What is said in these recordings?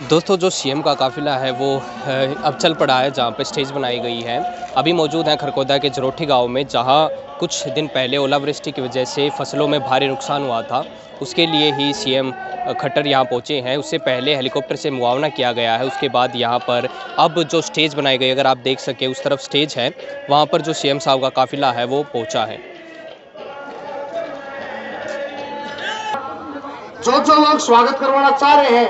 दोस्तों जो सीएम का काफ़िला है वो अब चल पड़ा है जहाँ पे स्टेज बनाई गई है। अभी मौजूद हैं खरगोदा के जरोठी गांव में, जहाँ कुछ दिन पहले ओलावृष्टि की वजह से फसलों में भारी नुकसान हुआ था। उसके लिए ही सीएम खट्टर यहाँ पहुँचे हैं। उससे पहले हेलीकॉप्टर से मुआवना किया गया है। उसके बाद यहाँ पर अब जो स्टेज बनाई गई, अगर आप देख सकें उस तरफ स्टेज है, वहाँ पर जो सीएम साहब का काफ़िला है वो पहुँचा है। जो लोग स्वागत करवाना चाह रहे हैं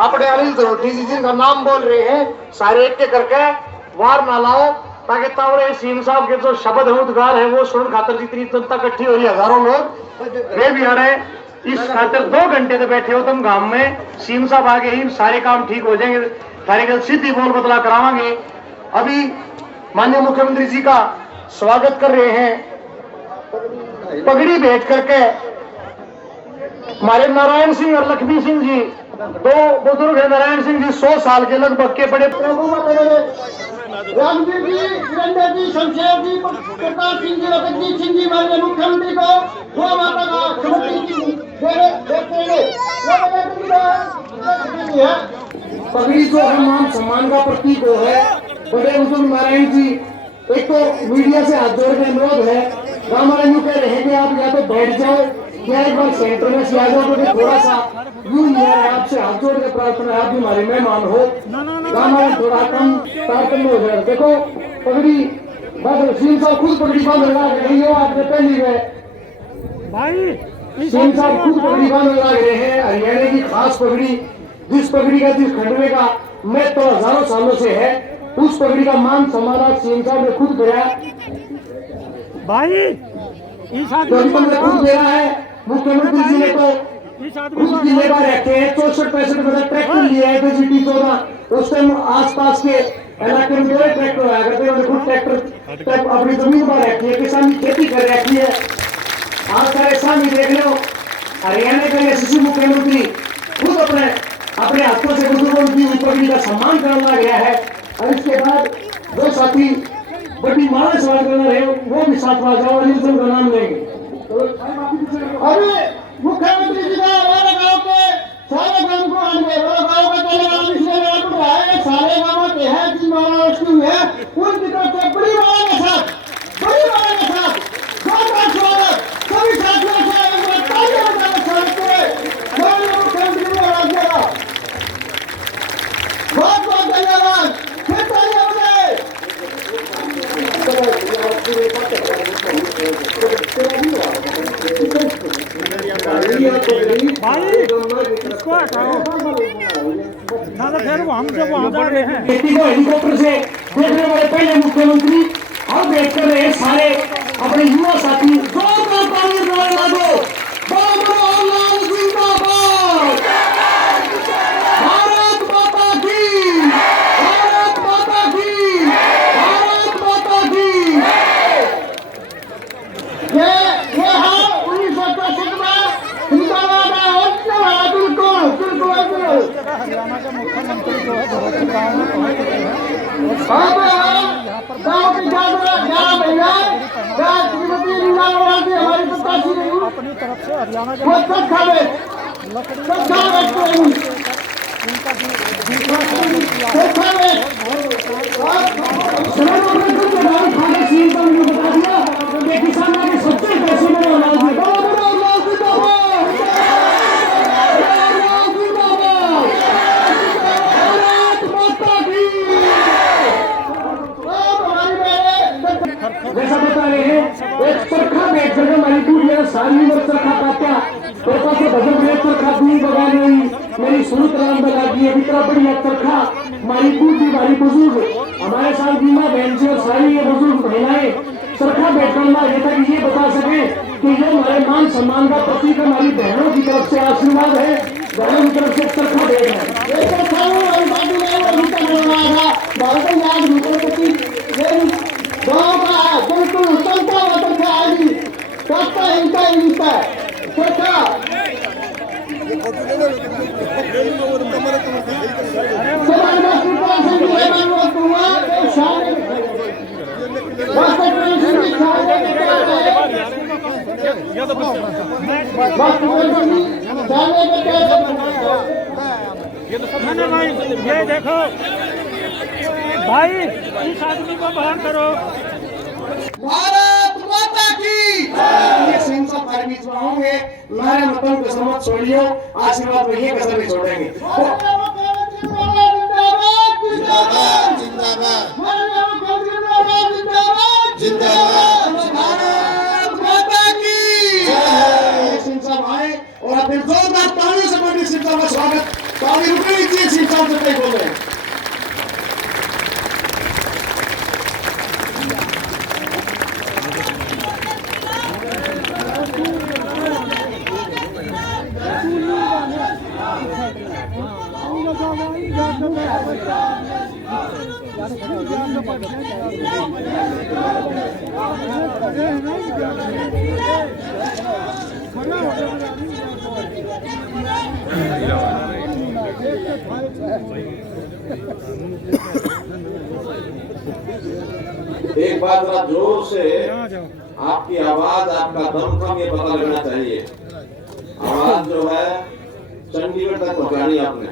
अपने अनिल जरोठी जी जिनका नाम बोल रहे हैं, सारे एक के करके वार ना लाओ, ताकि तावड़े सीएम साहब के जो शब्द है उद्गार है वो सुन खातर जितनी जनता इकट्ठी हो रही है, हजारों लोग वे भी आ रहे। इस खातिर 2 घंटे से बैठे हो तुम गांव में, सीएम साहब आगे ही सारे काम ठीक हो जाएंगे, तारीख सीधी बोल बदला करावांगे। अभी माननीय मुख्यमंत्री जी का स्वागत कर रहे हैं पगड़ी भेंट करके। हमारे नारायण सिंह और लक्ष्मी सिंह जी, 2 बुजुर्ग है। नारायण सिंह जी 100 साल के लगभग के बड़े रामवीर जी, वीरेंद्र जी, शमशेर जी, प्रकाश सिंह जी, रतनजीत सिंह जी, माननीय मुख्यमंत्री को गौ माता का पगड़ी जो है मान सम्मान का प्रतीक हो है। बड़े बुजुर्ग नारायण जी, एक तो मीडिया से हाथ जोड़ के अनुरोध है, रामायण कह रहे हैं कि आप या तो बैठ जाओ या एक बार सेंटर में से आ जाओ, क्योंकि थोड़ा सा यूं नहीं है। आपसे हाथ जोड़ के प्रार्थना है, आप भी हमारे मेहमान हो, रामायण थोड़ा कम तारतम्य हो जाए। देखो पगड़ी बस सिंह साहब खुद पगड़ी बांध लगा रही हो, आपने पहली भाई सिंह साहब खुद पगड़ी बांध लगा रहे हैं। हरियाणा की खास पगड़ी, जिस पगड़ी का जिस खंडवे का महत्व तो हजारों सालों से है, उस पगड़ी का मान सम्मान सिंह साहब ने खुद कराया भाई। खुद दे रहा है। मुख्यमंत्री जी ने तो खुद जिम्मेदार रखे हैं। 64-65 में ट्रैक्टर लिया है, 14 उस टाइम आसपास के इलाके में ट्रैक्टर आया करते हैं। खुद ट्रैक्टर अपनी जमीन पर रखी है, किसान की खेती कर रखी है। आज सारे सामने देख लो, हरियाणा के यशस्वी मुख्यमंत्री खुद अपने हाथों से बुजुर्गों की पगड़ी का सम्मान करना गया है। और इसके बाद दो साथी बड़ी माला सवाल करना रहे, वो भी साथ आ जाओ, अनिल का नाम लेंगे। अरे मुख्यमंत्री जी का हमारे गांव के सारे गांव को आने गांव का चले सारे गांव के हैं जिन है उनकी तरफ से बड़ी वाला के साथ जोरदार स्वागत सभी साथियों से एक बार तालियां बजाकर स्वागत करें माननीय मुख्यमंत्री जी राज्य का। बहुत बहुत धन्यवाद, फिर तालियां बजाएं। भाई इसको हटाओ ना, तो फिर हम जब वहाँ जा रहे हैं खेती को हेलीकॉप्टर से देखने वाले पहले मुख्यमंत्री और देख कर रहे सारे अपने युवा साथी भारत माता की, भारत माता की, भारत माता की। ये है 1964 में जिंदाबाद है और जिंदाबाद बिल्कुल। हरियाणा के मुख्यमंत्री जो है जरोठी गाँव में पहुँच गए हैं। गाँव की ग्यारह महिला हमारी अपनी तरफ से हरियाणा के जैसा बता रहे हैं, एक चरखा बैठ कर हमारी दूर सारी वर्ष चरखा काटा तो से भजन में चरखा दूर बगा नहीं मेरी सूरत राम बगा दी। इतना बढ़िया चरखा हमारी बूढ़ी हमारी बुजुर्ग हमारे साथ बीमा बहन जी और सारी ये बुजुर्ग महिलाएं चरखा बैठ करना ये तक ये बता सके कि ये हमारे मान सम्मान का प्रतीक हमारी बहनों की तरफ से आशीर्वाद है। बहनों की तरफ से चरखा बैठ है। गाँव का बिल्कुल चलता हुआ चलता आएगी चलता इनका चलता मैंने ये देखो भाई, इस आदमी को बाहर करो। भारत माता की ये सिंह साहब हमारे बीच में होंगे, नारे मतम कसम मत छोड़ियो, आशीर्वाद में ये कसर नहीं छोड़ेंगे। जिंदाबाद जिंदाबाद भारत माता की सिंह साहब आए और अपने जोरदार तालियों से पंडित सिंह साहब का स्वागत। तो अभी रुकने दीजिए, सिंह साहब से कहीं बोल रहे हैं। एक बार जरा जोर से आपकी आवाज, आपका दमखम ये पता लगना चाहिए। आवाज जो है चंडीगढ़ तक पहुंचानी आपने।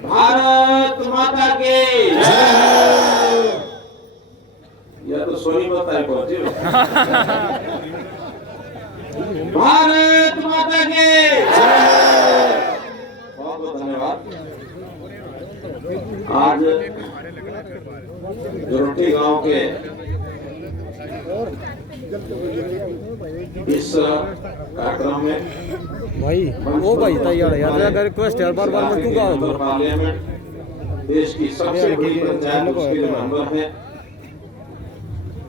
भारत माता के यह तो सोनीपत तक पहुंची। भारत माता के बहुत बहुत धन्यवाद। आज जोरठी गांव के इस कार्यक्रम में भाई ओ भाई तैयार है यार, अगर रिक्वेस्ट है बार बार मत क्यों गाओ। पार्लियामेंट देश की सबसे बड़ी पंचायत, उसके जो मेंबर हैं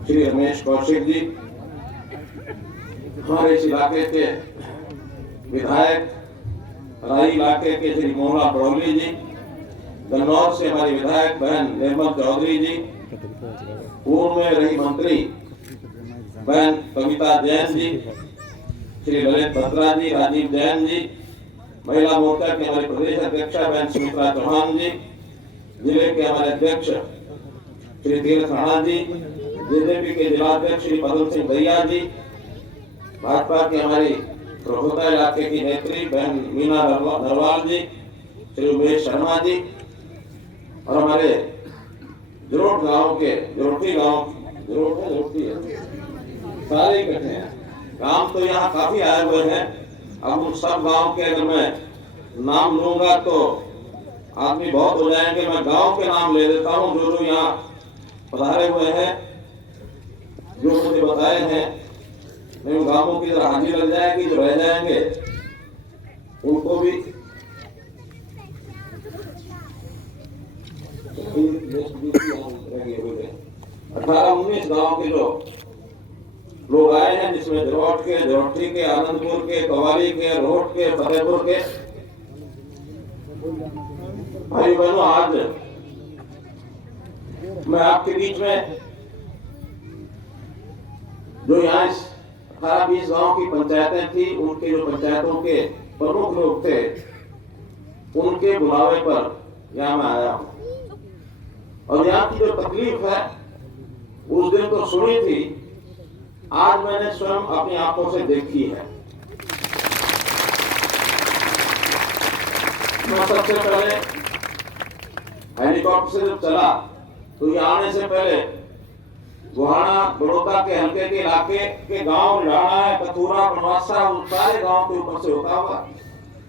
श्री रमेश कौशिक जी, हमारे इस इलाके के विधायक, राई इलाके के श्री मोहना बड़ौली जी, गन्नौर से हमारी विधायक बहन निर्मल चौधरी जी, पूर्व में रही मंत्री बहन कविता जैन जी, श्री ललित बत्रा जी, राजीव जैन जी, महिला मोर्चा के हमारे प्रदेश अध्यक्षा बहन सुमित्रा चौहान जी, जिले के हमारे अध्यक्ष श्री तीर्थ राणा जी, जेजेपी के जिलाध्यक्ष श्री पदम सिंह भैया जी, भाजपा के हमारी रोहता इलाके की नेत्री बहन मीना नरवाल जी, श्री उमेश शर्मा जी, और हमारे जरोट गांव के जरोटी सारे इकट्ठे हैं। गांव तो यहाँ काफी आए हुए हैं। अब उन सब गांव के अगर मैं नाम लूंगा तो आदमी बहुत हो जाएंगे। मैं गांव के नाम ले देता हूँ जो जो यहाँ पधारे हुए हैं, जो मुझे बताए हैं। नहीं, गांवों की जरा हाजिरी लग जाएगी, जो रह जाएंगे उनको भी 18-19 गांव के जो लोग आए हैं, जिसमें जरोट के, जरोटी के, आनंदपुर के, कवाली के, रोहट के, फतेहपुर के भाई बहनों, आज मैं आपके बीच में जो यहाँ 18-20 गांव की पंचायतें थी, उनके जो पंचायतों के प्रमुख लोग थे, उनके बुलावे पर यहाँ मैं आया हूँ। और यहाँ की जो तकलीफ है उस दिन तो सुनी थी, आज मैंने स्वयं अपनी आंखों से देखी है। मैं सबसे पहले हेलीकॉप्टर से जब चला तो ये आने से पहले गोहाना बड़ौदा के हल्के के इलाके के गांव लाड़ा है, कतूरा, बनवासा, उन सारे गांव के ऊपर से होता हुआ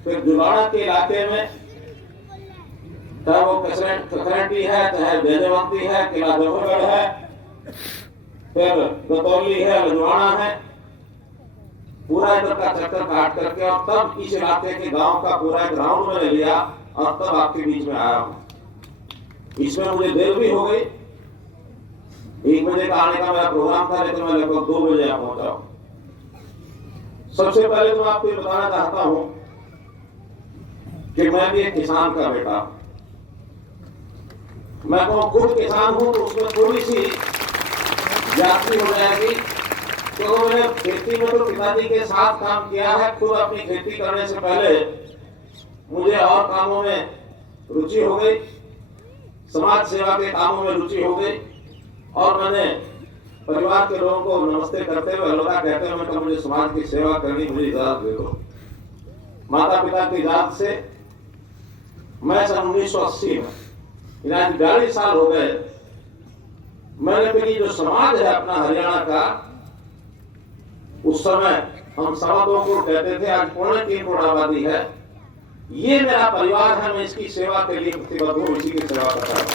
फिर जुलाड़ा के इलाके में, चाहे वो ककरंडी है, चाहे जयजवंती है, किला जफरगढ़ है, फिर गतौली है, लजवाना है, पूरा इधर का चक्कर काट करके और तब इस इलाके के गांव का पूरा एक राउंड मैंने लिया और तब आपके बीच में आया हूं। इसमें मुझे देर भी हो गई। 1 बजे का आने का मेरा प्रोग्राम था, लेकिन मैं लगभग 2 बजे यहाँ पहुंचा हूं। सबसे पहले तो आपको ये बताना चाहता हूं कि मैं भी एक किसान का बेटा हूं। मैं तो खुद किसान हूं, तो उसमें थोड़ी सी जाति हो जाएगी। तो मैंने खेती में तो पिताजी के साथ काम किया है। खुद अपनी खेती करने से पहले मुझे और कामों में रुचि हो गई, समाज सेवा के कामों में रुचि हो गई, और मैंने परिवार के लोगों को नमस्ते करते हुए अलविदा कहते हुए मैं मुझे समाज की सेवा करनी, मुझे इजाजत दे दो। माता पिता की इजाजत से मैं सन 1980 में, यानी 42 साल हो गए, मैंने कहा जो समाज है अपना हरियाणा का, उस समय हम 2.25 करोड़ कहते थे, आज 3.25 करोड़ आबादी है। ये मेरा परिवार है, मैं इसकी सेवा के लिए प्रतिबद्ध हूं, इसी की सेवा कर रहा हूं।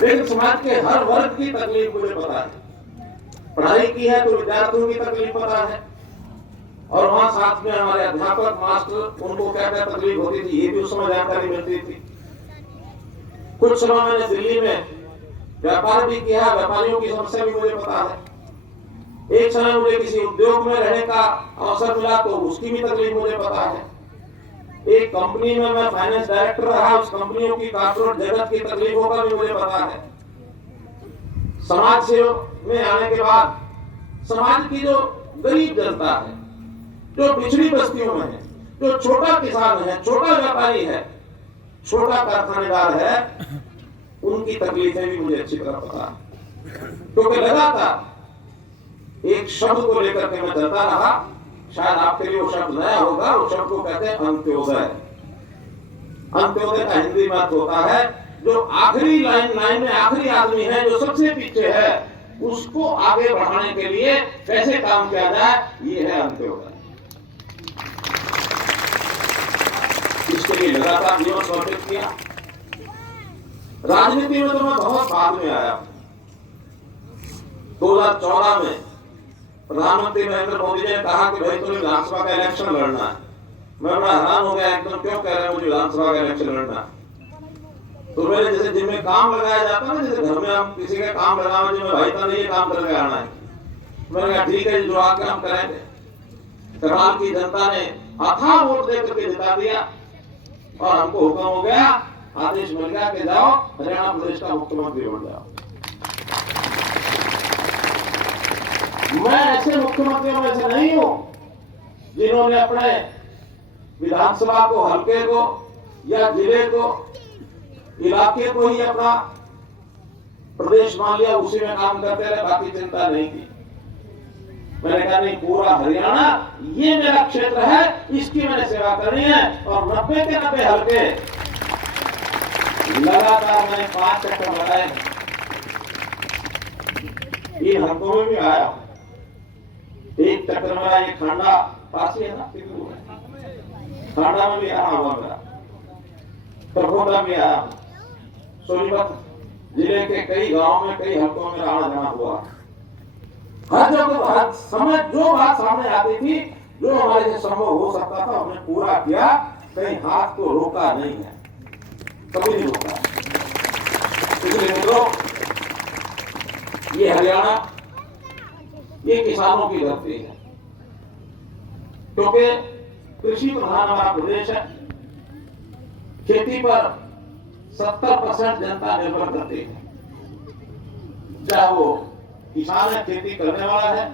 लेकिन समाज के हर वर्ग की तकलीफ मुझे पता है। पढ़ाई की है तो विद्यार्थियों की तकलीफ पता है, और वहां साथ में हमारे अध्यापक मास्टर, उनको क्या क्या तकलीफ होती थी ये भी उस समय जानकारी मिलती थी। कुछ समय मैंने दिल्ली में व्यापार भी किया, व्यापारियों की समस्या भी मुझे पता है। एक समय मुझे किसी उद्योग में रहने का अवसर मिला तो उसकी भी तकलीफ मुझे पता है। एक कंपनी में मैं फाइनेंस डायरेक्टर रहा, उस कंपनियों की कॉर्पोरेट जगत की तकलीफों का भी मुझे पता है। समाज सेवा में आने के बाद समाज की जो गरीब जनता है, जो पिछड़ी बस्तियों में है, जो छोटा किसान है, छोटा व्यापारी है, छोटा कारखानेदार है, उनकी तकलीफें भी मुझे अच्छी तरह पता है। क्योंकि लगातार एक शब्द को लेकर के मैं चलता रहा। शायद आपके लिए वो शब्द नया होगा, वो शब्द को कहते हैं अंत्योदय। अंत्योदय का हिंदी में अर्थ होता है जो आखिरी लाइन में आखिरी आदमी है, जो सबसे पीछे है, उसको आगे बढ़ाने के लिए कैसे काम किया जाए, ये है अंत्योदय। इसके लिए लगातार जीवन समर्पित किया। राजनीति में तो मैं बहुत बाद में आया। 2014 में प्रधानमंत्री नरेंद्र मोदी ने कहा कि भाई तुम्हें विधानसभा का इलेक्शन लड़ना है। मैं बड़ा हैरान हो गया, एकदम क्यों कह रहे हैं मुझे विधानसभा का इलेक्शन लड़ना है। तो मेरे जैसे जिनमें काम लगाया जाता है, जैसे घर में हम किसी का काम लगावे, जिनमें भाई था नहीं ये काम करके आना है, मैंने कहा ठीक है जो आके हम करेंगे। करनाल की जनता ने अथाह वोट देकर के जिता दिया और हमको हुक्म हो गया, आदेश मिल गया कि जाओ हरियाणा प्रदेश का मुख्यमंत्री बन जाओ। मैं ऐसे मुख्यमंत्रियों में से नहीं हूं जिन्होंने अपने विधानसभा को, हल्के को या जिले को, इलाके को ही अपना प्रदेश मान लिया, उसी में काम करते रहे, बाकी चिंता नहीं थी। मैंने कहा नहीं, पूरा हरियाणा ये मेरा क्षेत्र है, इसकी मैंने सेवा करनी है। और 90 के 90 हल्के लगातार मैंने 5 चक्कर लगाए। इन हल्कों में भी आया। एक चक्कर मेरा ये खांडा पास ही है ना, खांडा में भी आया हुआ मेरा, प्रखोदा भी आया, सोनीपत जिले के कई गांव में, कई हल्कों में आना जाना हुआ। हर जगह हर समय जो बात सामने आती थी, जो हमारे से संभव हो सकता था, हमने पूरा किया। कहीं हाथ को रोका नहीं है, कभी नहीं रोका। इसलिए मित्रों, ये हरियाणा ये किसानों की धरती है, क्योंकि कृषि प्रधान हमारा प्रदेश है। खेती पर 70% जनता निर्भर करती है, चाहे वो किसान है, खेती करने वाला है,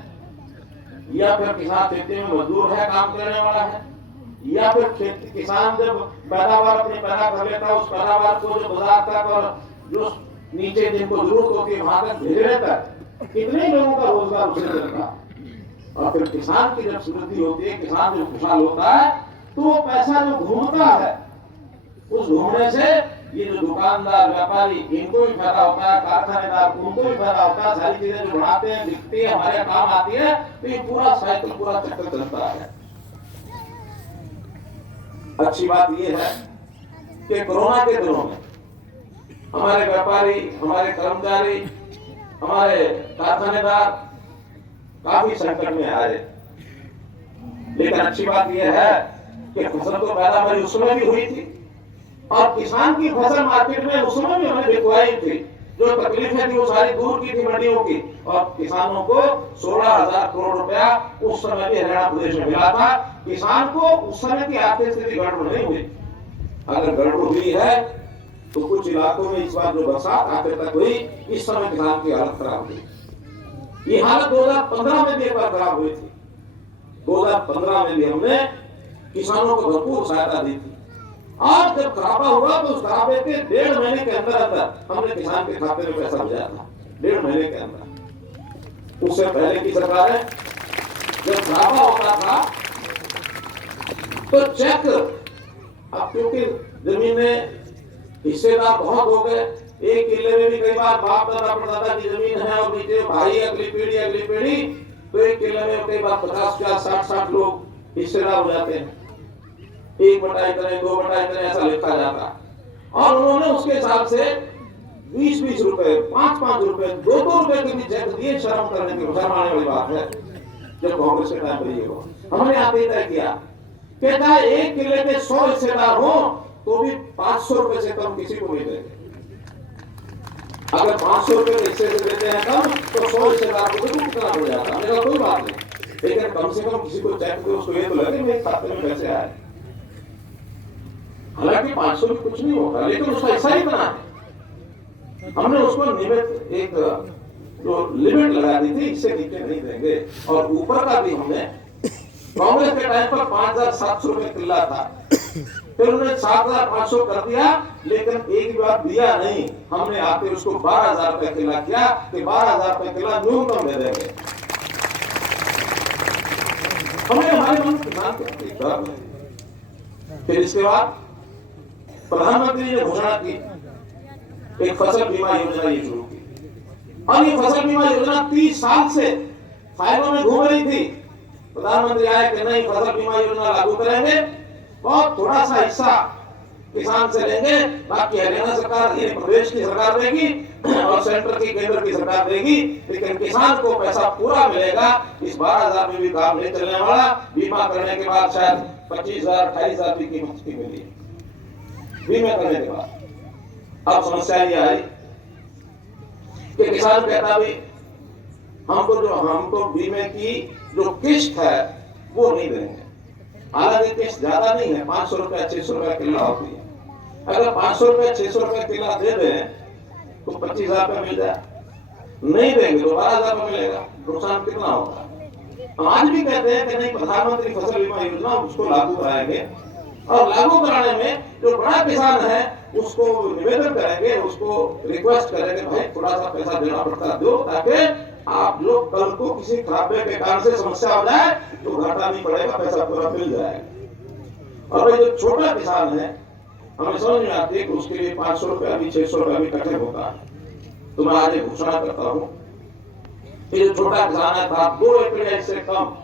या फिर किसान खेती में मजदूर है, काम करने वाला है, या फिर किसान जब पैदावार अपनी पैदा कर लेता है, उस पैदावार को जो बाजार तक और जो नीचे जिनको जरूरत होती है वहां तक भेजने तक कितने लोगों का रोजगार उसे मिलता है। और फिर किसान की जब समृद्धि होती है, किसान जो खुशहाल होता है, तो वो पैसा जो घूमता है, उस घूमने से ये जो दुकानदार, व्यापारी, इनको भी फायदा होता है, कारखानेदार, उनको भी फायदा होता है। सारी चीजें जो बनाते हैं, बिकती है, हमारे काम आती है, तो ये पूरा साइकिल, पूरा चक्कर चलता है। अच्छी बात ये है कि कोरोना के दिनों में हमारे व्यापारी, हमारे कर्मचारी, हमारे कारखानेदार काफी संकट में आए। लेकिन अच्छी बात यह है कि फसल तो पैदा हमारी उस समय भी हुई थी, और किसान की फसल मार्केट में उस समय भी हमें बिकवाई थी। जो तकलीफें थी वो सारी दूर की थी मंडियों की, और किसानों को 16,000 करोड़ रुपया उस समय भी हरियाणा प्रदेश में मिला था। किसान को उस समय की आर्थिक स्थिति गड़बड़ नहीं हुई। अगर गड़बड़ हुई है तो कुछ इलाकों में इस बार जो बरसात आते तक हुई, इस समय किसान की हालत खराब हुई। ये हालत 2015 में भी एक बार खराब हुई थी। 2015 में भी हमने किसानों को भरपूर सहायता दी थी, और जब खराबा हुआ तो उस खराबे के 1.5 महीने के अंदर अंदर हमने किसान के खाते में पैसा भेजा था। 1.5 महीने के अंदर। उससे पहले की सरकारें जब खराबा होता था तो चेक, अब क्योंकि जमीन में हिस्सेदार बहुत हो गए, एक किले में भी कई बार बाप दादा परदादा की जमीन है और नीचे भाई अगली पीढ़ी, तो एक किले में कई बार 50, 60 लोग हिस्सेदार हो जाते हैं। 1 बटा इतने, 2 बटा इतने ऐसा लिखा जाता है। और उन्होंने उसके हिसाब से 20-20 रुपए, 5-5 रुपए, 2-2 रुपए के भी चेक दिए। शर्म आने वाली बात है। जब कांग्रेस के टाइम पर ये हुआ, हमने आते तय किया कहता है 1 किले के 100 हिस्सेदार हो तो भी 500 रुपए से कम किसी को नहीं देंगे। अगर 500 रुपए के हिस्से से देते हैं कम, तो 100 हिस्सेदार को भी कितना हो जाता है, कोई बात नहीं, लेकिन कम से कम किसी को चेक दो, उसको ये तो लगे मेरे खाते में पैसे आए। हालांकि 500 में कुछ नहीं होगा, लेकिन उसका हिस्सा ही बना है। हमने उसको नियमित एक जो लिमिट लगा दी थी, इससे नीचे नहीं देंगे। और ऊपर का भी हमने, कांग्रेस के टाइम पर 5,700 रुपए किला था, फिर उन्होंने 7,500 कर दिया, लेकिन एक बार दिया नहीं। हमने आके उसको 12,000 रुपए किला किया कि 12,000 रुपए किला न्यूनतम दे देंगे। हमें हमारे मन किसान के प्रति गर्व है। फिर इसके बाद प्रधानमंत्री ने घोषणा की, एक फसल बीमा योजना ये शुरू की, और ये फसल बीमा योजना 30 साल से फाइलों में घूम रही थी। प्रधानमंत्री आए कि नहीं, फसल बीमा योजना लागू करेंगे, बहुत थोड़ा सा हिस्सा किसान से लेंगे, बाकी हरियाणा सरकार, ये प्रदेश की सरकार देगी और सेंटर की, केंद्र की सरकार देगी, लेकिन किसान को पैसा पूरा मिलेगा। इस 12,000 में भी काम नहीं चलने वाला। बीमा करने के बाद शायद 25,000, 28,000 की कीमत की मिली बीमा करने के बाद। अब समस्या ये आई कि किसान कहता भी हमको बीमे की जो किस्त है वो नहीं देंगे। हालांकि किस्त ज्यादा नहीं है, 500 रुपए 600 रुपए किला होती है। अगर 500 रुपए 600 रुपए किला दे दें तो 25,000 रुपए मिल जाए, नहीं देंगे तो 12,000 रुपए मिलेगा। नुकसान कितना होगा? हम आज भी कहते हैं कि नहीं, प्रधानमंत्री फसल बीमा योजना उसको लागू कराएंगे, और लागू कराने में जो बड़ा किसान है उसको निवेदन करेंगे, उसको रिक्वेस्ट करेंगे, भाई थोड़ा सा पैसा देना पड़ता दो, ताकि आप लोग कल को किसी खराबे के कारण से समस्या हो जाए तो घाटा नहीं पड़ेगा, पैसा पूरा मिल जाएगा। और भाई जो छोटा किसान है, हमें समझ में आती है कि उसके लिए 500 रुपया भी 600 रुपया भी कठिन होता है। तो मैं आज एक घोषणा करता हूँ, ये जो छोटा किसान है था 2 एकड़ या इससे कम,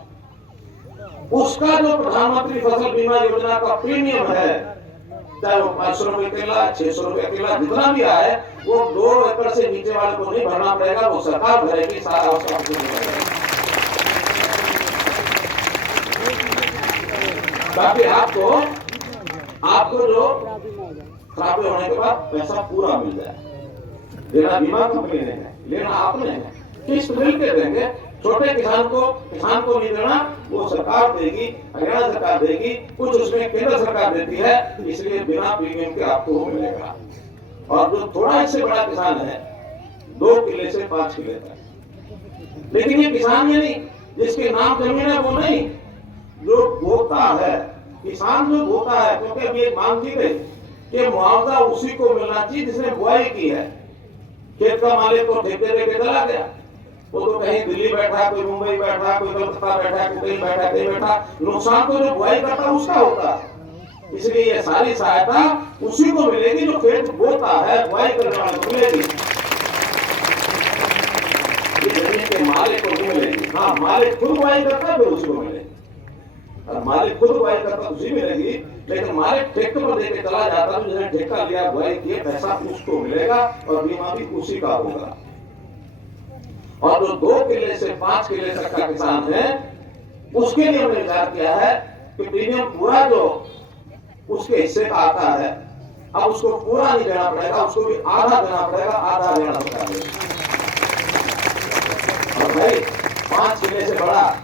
उसका जो प्रधानमंत्री फसल बीमा योजना का प्रीमियम है, चाहे वो 500 रुपए किला, 600 रुपए किला, जितना भी आए, वो 2 एकड़ से नीचे वाले को नहीं भरना पड़ेगा, वो सरकार भरेगी सारा उसका। ताकि आपको जो खराबे होने के बाद पैसा पूरा मिल जाए। देना बीमा कंपनी ने है, लेना आपने है, किस्त मिल के देंगे। छोटे किसान को नहीं देना, वो सरकार देगी, हरियाणा सरकार देगी, कुछ उसमें केंद्र सरकार देती है, इसलिए बिना प्रीमियम के आपको मिलेगा। और जो थोड़ा इससे बड़ा किसान है, 2 किले से 5 किले तक, लेकिन ये किसान ये नहीं जिसके नाम जमीन है, वो नहीं, जो बोता है, किसान जो बोता है, क्योंकि अभी एक मांग की गई कि मुआवजा उसी को मिलना चाहिए जिसने बुआई की है। खेत का मालिक तो ठेके दे के चला गया, वो तो कहीं दिल्ली बैठा, कोई मुंबई बैठा, कोई कलकत्ता बैठा, कोई कहीं बैठा, नुकसान तो जो बुआई करता उसका होता है। इसलिए ये सारी सहायता उसी को मिलेगी जो खेत बोता है, बुआई करने वाले को मिलेगी, जमीन के मालिक को नहीं मिलेगी। हाँ, मालिक खुद बुआई करता है फिर उसी को मिलेगी, और मालिक खुद बुआई करता उसी मिलेगी, लेकिन मालिक ठेके पर देके चला जाता है, जिसने ठेका लिया, बुआई किए, पैसा उसको मिलेगा और बीमा भी उसी का होगा। और जो 2 किले से 5 किले तक का किसान है, उसके लिए हमने विचार किया है कि प्रीमियम पूरा जो उसके हिस्से का आता है, अब उसको पूरा नहीं देना पड़ेगा, उसको भी आधा देना पड़ेगा, आधा देना पड़ेगा। और भाई 5 किले से बड़ा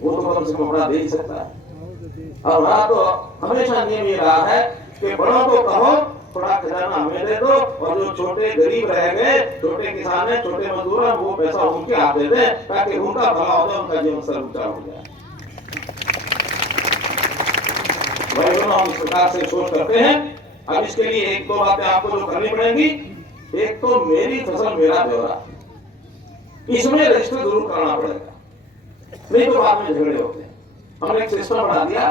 वो तो कम से कम बड़ा दे ही सकता है। और बड़ा तो हमेशा नियम ये रहा है कि बड़ों को कहो थोड़ा खजाना हमें दे दो, और जो छोटे गरीब रह गए, छोटे किसान है, छोटे मजदूर है, वो पैसा उनके हाथ दे दे, ताकि उनका भला हो जाए, उनका जीवन स्तर ऊंचा हो जाए। भाई हम इस प्रकार से सोच करते हैं। अब इसके लिए 1-2 बातें आपको जो करनी पड़ेंगी। एक तो मेरी फसल मेरा ब्यौरा, इसमें रजिस्टर जरूर कराना पड़ेगा, नहीं तो बाद में झगड़े होते हैं। हमने एक सिस्टम बना दिया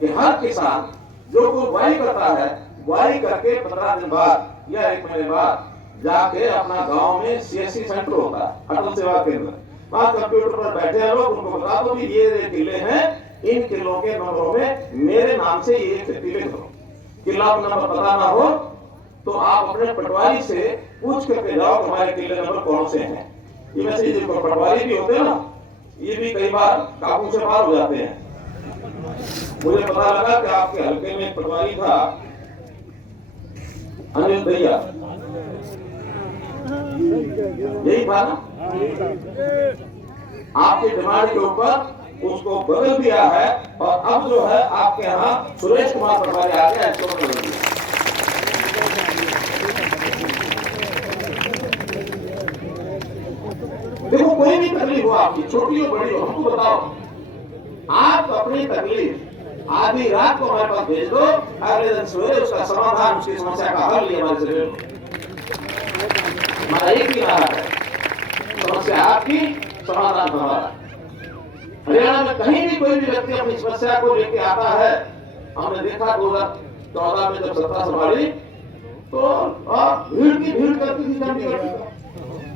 कि हर किसान जो को बुआई करता है, बुआई करके 15 दिन बाद या 1 महीने बाद जाके अपना गांव में सीएससी सेंटर होता है, अटल सेवा केंद्र, वहां कंप्यूटर पर बैठे हैं लोग, उनको बता दो कि ये किले हैं, इन किलों के नंबरों में मेरे नाम से ये खेती लिख दो। किला नंबर पता ना हो तो आप अपने पटवारी से पूछ करके जाओ कि हमारे किले नंबर कौन से हैं। ये वैसे जो पटवारी भी होते हैं ना, ये भी कई बार काबू से पार हो जाते हैं। मुझे पता लगा कि आपके हल्के में एक पटवारी था, अनिल भैया, यही था ना? आपके डिमांड के ऊपर उसको बदल दिया है और अब जो है आपके यहाँ सुरेश कुमार पटवारी आ गया, इसको बदल दिया। देखो कोई भी तकलीफ हो आपकी, छोटी हो बड़ी हो, हमको बताओ। आप अपनी तकलीफ आधी रात को हमारे पास भेज दो, अगले दिन सवेरे उसका समाधान, उसकी समस्या का हल ये हमारे से हमारा एक ही रहा है, समस्या आपकी, समाधान हमारा। हरियाणा में कहीं भी कोई भी व्यक्ति अपनी समस्या को लेके आता है, हमने देखा 2014 में जब सत्ता संभाली तो भीड़ की भीड़ करती थी चंडीगढ़ की।